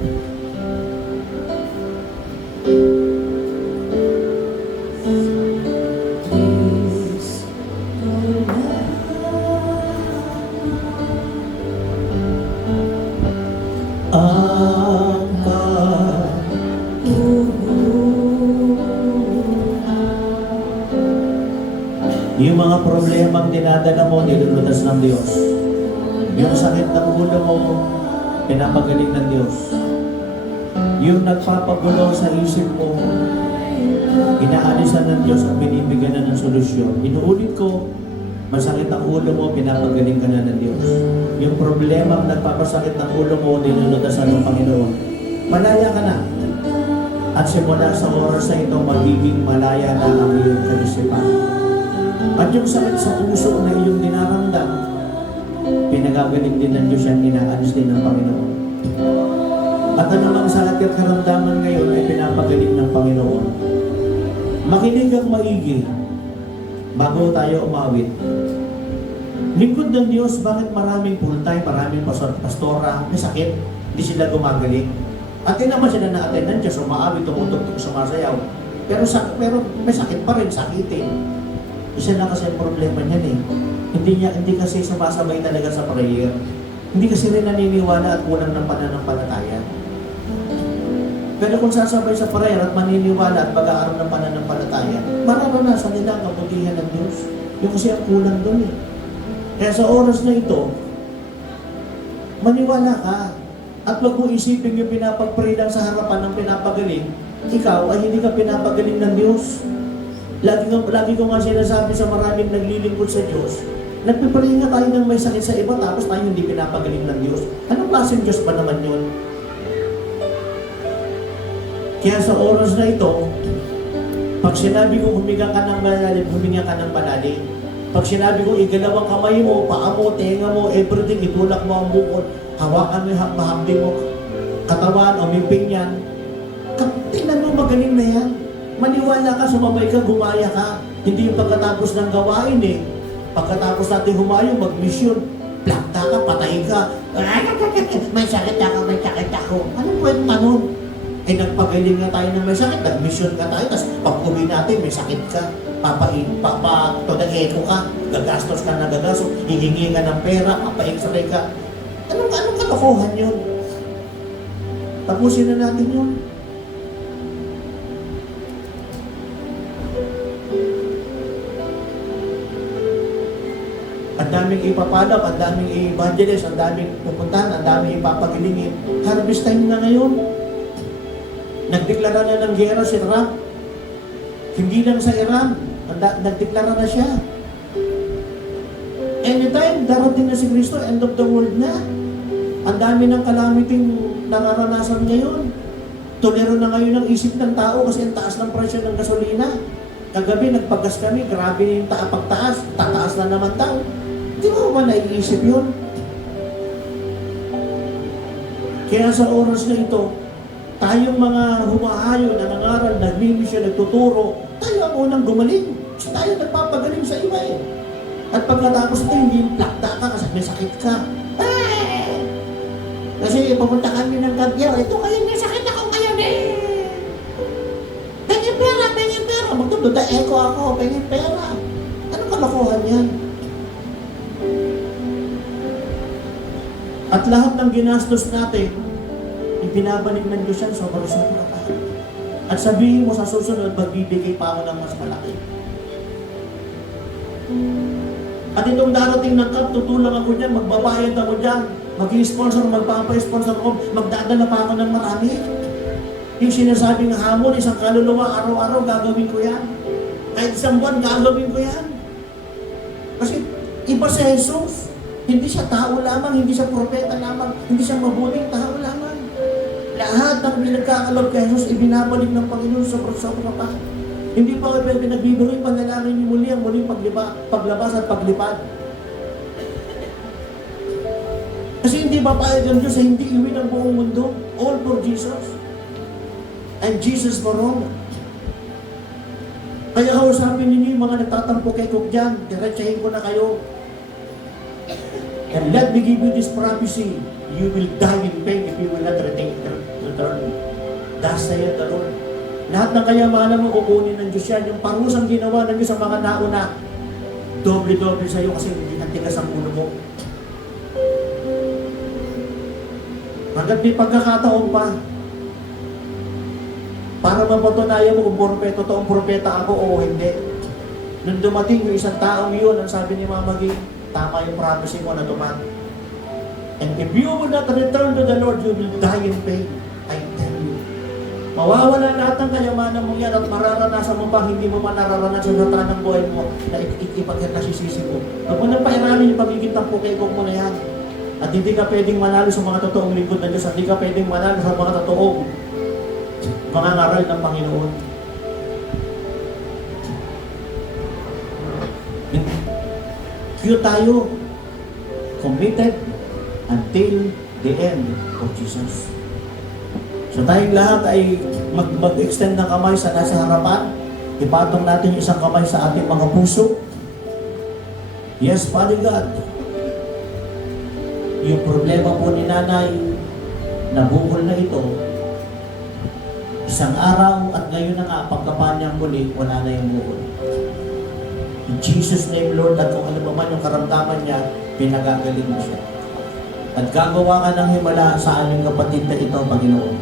Yung mga problemang dinadala mo, nilulutas ng Diyos. Yung sakit ng ulo mo, pinapagaling ng Diyos. Yung nagpapagulo sa isip mo, inaalisan ng Diyos at binibigyan na ng solusyon. Inuulit ko, masakit ang ulo mo, pinapagaling ka na ng Diyos. Yung problemang nagpapasakit ng ulo mo, nilulutasan ng Panginoon. Malaya ka na. At simula sa oras na ito, magiging malaya na ang iyong kalisipan. At yung sakit sa puso na iyong dinaramdam, pinagagaling din ng Diyos yan, inaalis din ng Panginoon. At anumang sakit at karamdaman ngayon ay pinapagaling ng Panginoon. Makinig ang maigi bago tayo umawit. Lingkod ng Diyos, bakit maraming full-time, maraming pastora, may sakit, hindi sila gumagaling. At din naman sila na-attend ng Diyos, umaawit, tumutugtog, sumasayaw. Pero may sakit pa rin, sakitin. Isa na kasi ang problema niyan eh. Hindi kasi sumasabay talaga sa prayer. Hindi kasi rin naniniwala at kulang ng pananampalataya. Pero kung sasabay sa prayer at maniniwala at mag-aaral ng pananampalataya, mararanasan nila ang kabutihan ng Diyos. Yung kasi ang kulang doon eh. Kaya sa oras na ito, maniwala ka. At wag mo isipin yung pinapag-pray lang sa harapan ng pinapagaling, ikaw ay hindi ka pinapagaling ng Diyos. Lagi ko nga sinasabi sa maraming naglilingkod sa Diyos, nagpipray nga tayo ng may sakit sa iba, tapos tayo hindi pinapagaling ng Diyos. Anong klaseng Diyos ba naman yun? Kaya sa oras na ito, pag sinabi ko huminga ka ng malalim, huminga ka ng malalim. Pag sinabi ko igalaw ang kamay mo, paa mo, tenga mo, everything, itulak mo ang bukod, hawakan mo yung mahapdi mo, katawan o mimping yan, tingnan mo magaling na yan. Maniwala ka, sumabay ka, gumaya ka. Hindi yung pagkatapos ng gawain eh. Pagkatapos natin humayo, mag-mission, plakta ka, patay ka. May sakit ako, may sakit ako. Anong pwede tanong? Eh nagpagaling nga tayo ng may sakit, nag-mission ka tayo, tapos pag-uwi natin, may sakit ka, todageko ka, gagastos ka na gagastos, hihingi ka ng pera, papa-x-ray ka. Anong kalokohan yun? Tapusin na natin yun. Ang daming ipapalap, ang daming evangelist, ang daming pupuntahan, ang daming ipapagilingin. Harvest time na ngayon. Nagdeklara na ng gera si Trump. Hindi lang sa Iran, nagdeklara na siya. Anytime, darating na si Kristo, end of the world na. Ang dami ng calamiting nararanasan ngayon. Tulero na ngayon ang isip ng tao kasi ang taas ng presyo ng gasolina. Kagabi, nagpagas kami, grabe yung pagtaas, tataas na naman tao. Hindi mo ba naiisip yun? Kaya sa oras na ito, tayong mga humahayo, nangangaral, nagmimisyon, nagtuturo, tayo ang unang gumaling. Kasi tayo nagpapagaling sa iba eh. At pagkatapos ito, hindi yung plakta ka kasi may sakit ka. Kasi pupunta kami ng Cabiao, ito kayo may sakit ako ngayon eh. Pengin pera. Magtududa eko ako, pengin pera. Anong kalokohan yan? At lahat ng ginastos natin, ipinabalik ng Diyos yan, sobra-sobra pa. At sabihin mo sa susunod, magbibigay pa ako ng mas malaki. At itong darating ng cup, tutulang ako dyan, magbabayad ako dyan, mag-i-sponsor, magpapa-sponsor ako, magdadala pa ako ng marami. Yung sinasabing hamon, isang kaluluwa, araw-araw gagawin ko yan. Kahit isang buwan, gagawin ko yan. Kasi iba si Jesus. Hindi siya tao lamang, hindi siya propeta lamang, hindi siya mabuting tao lamang. Lahat ng pinagkakalog kay Jesus, ibinabalik ng Panginoon sobra-sobra pa. Hindi pa kayo pinagbibiro yung panalangin niyo muli, ang muling paglabas at paglipad. Kasi hindi papayag ang Diyos sa hindi iwin ang buong mundo. All for Jesus. And Jesus for all. Kaya kausapin ninyo yung mga nagtatampo kay Cook dyan, diretsahin ko na kayo. And let me give you this prophecy. You will die in pain if you will not return. Thus saith the Lord. Lahat ng kayamanan mo kukunin ng Diyos yan. Yung parusang ginawa ng Diyos sa mga nauna, doble-doble sa iyo kasi hindi natigas ang ulo mo. Hanggat may pagkakataon pa, para mapatunayan mo kung totoong propeta ako o hindi. Nung dumating yung isang taong yun, ang sabi ni Mama Gay, tama yung prophecy mo na dumating. And if you will not return to the Lord, you will die in pain. I tell you. Mawawala lahat ng kayamanan mo yan at mararanasan mo pa, hindi mo manararanasan sa tanang buhay mo na ipagkakasisisi mo. Huwag mo nang pairamin yung pagiging tampukekong mo na yan. At hindi ka pwedeng manalo sa mga totoong lingkod ng Diyos at hindi ka pwedeng manalo sa mga totoong mga ngaral ng Panginoon. Kaya tayo committed until the end of Jesus. So tayong lahat ay mag-extend ng kamay sa nasa harapan. Ipatong natin yung isang kamay sa ating mga puso. Yes, Father God. Yung problema po ni Nanay, nabuhol na ito. Isang araw at ngayon na nga, pagkapan niyang muli, wala na yung buhol. In Jesus' name, Lord, at kung ano pa man yung karamdaman niya, pinagagaling mo siya. At gagawa ka ng himala sa aming kapatid na ito, Panginoon.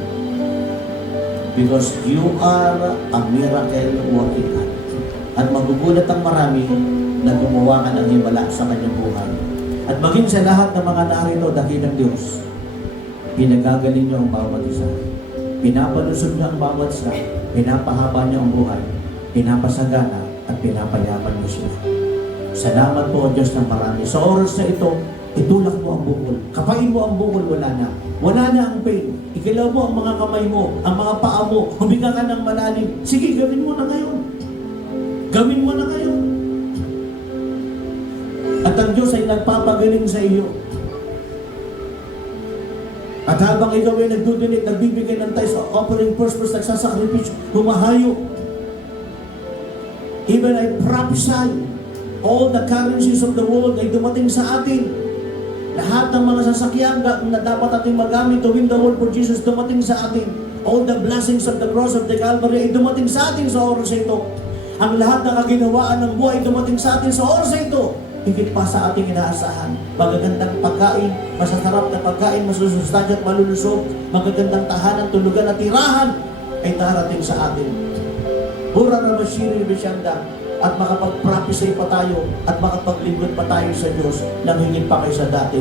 Because you are a miracle working God. At magugulat ang marami na gumawa ka ng himala sa kanyang buhay. At maging sa lahat ng mga narito, dakilang Diyos, pinagagaling niyo ang bawat isa. Pinapalusog niyo ang bawat isa. Pinapahaba niyo ang buhay. Pinapasagana at pinapayaman niyo siya. Salamat po, O Diyos, ng marami. Sa oras na ito, itulak mo ang bukol. Kapain mo ang bukol, wala na. Wala na ang pain. Ikilaw mo ang mga kamay mo, ang mga paa mo. Huminga ka ng malalim. Sige, gawin mo na ngayon. Gawin mo na ngayon. At ang Diyos ay nagpapagaling sa iyo. At habang ikaw ay nagdudunit, nagbibigay ng tithes, offering first, nagsasakripisyo, humahayo. Even I prophesy, all the currencies of the world ay dumating sa atin. Lahat ng mga sasakyan na dapat ating magamit to win the world for Jesus, dumating sa atin. All the blessings of the cross of the Calvary ay dumating sa atin sa oras ito. Ang lahat ng kaginawaan ng buhay dumating sa atin sa oras ito. Higit pa sa ating inaasahan. Magagandang pagkain, masasarap na pagkain, masusustansya at malulusog, magagandang tahanan, tulugan at tirahan ay darating sa atin. Hura na masyiri bisyanda at makapag-prophesy pa tayo at makapaglingkod pa tayo sa Diyos nang hingit pa kaysa dati.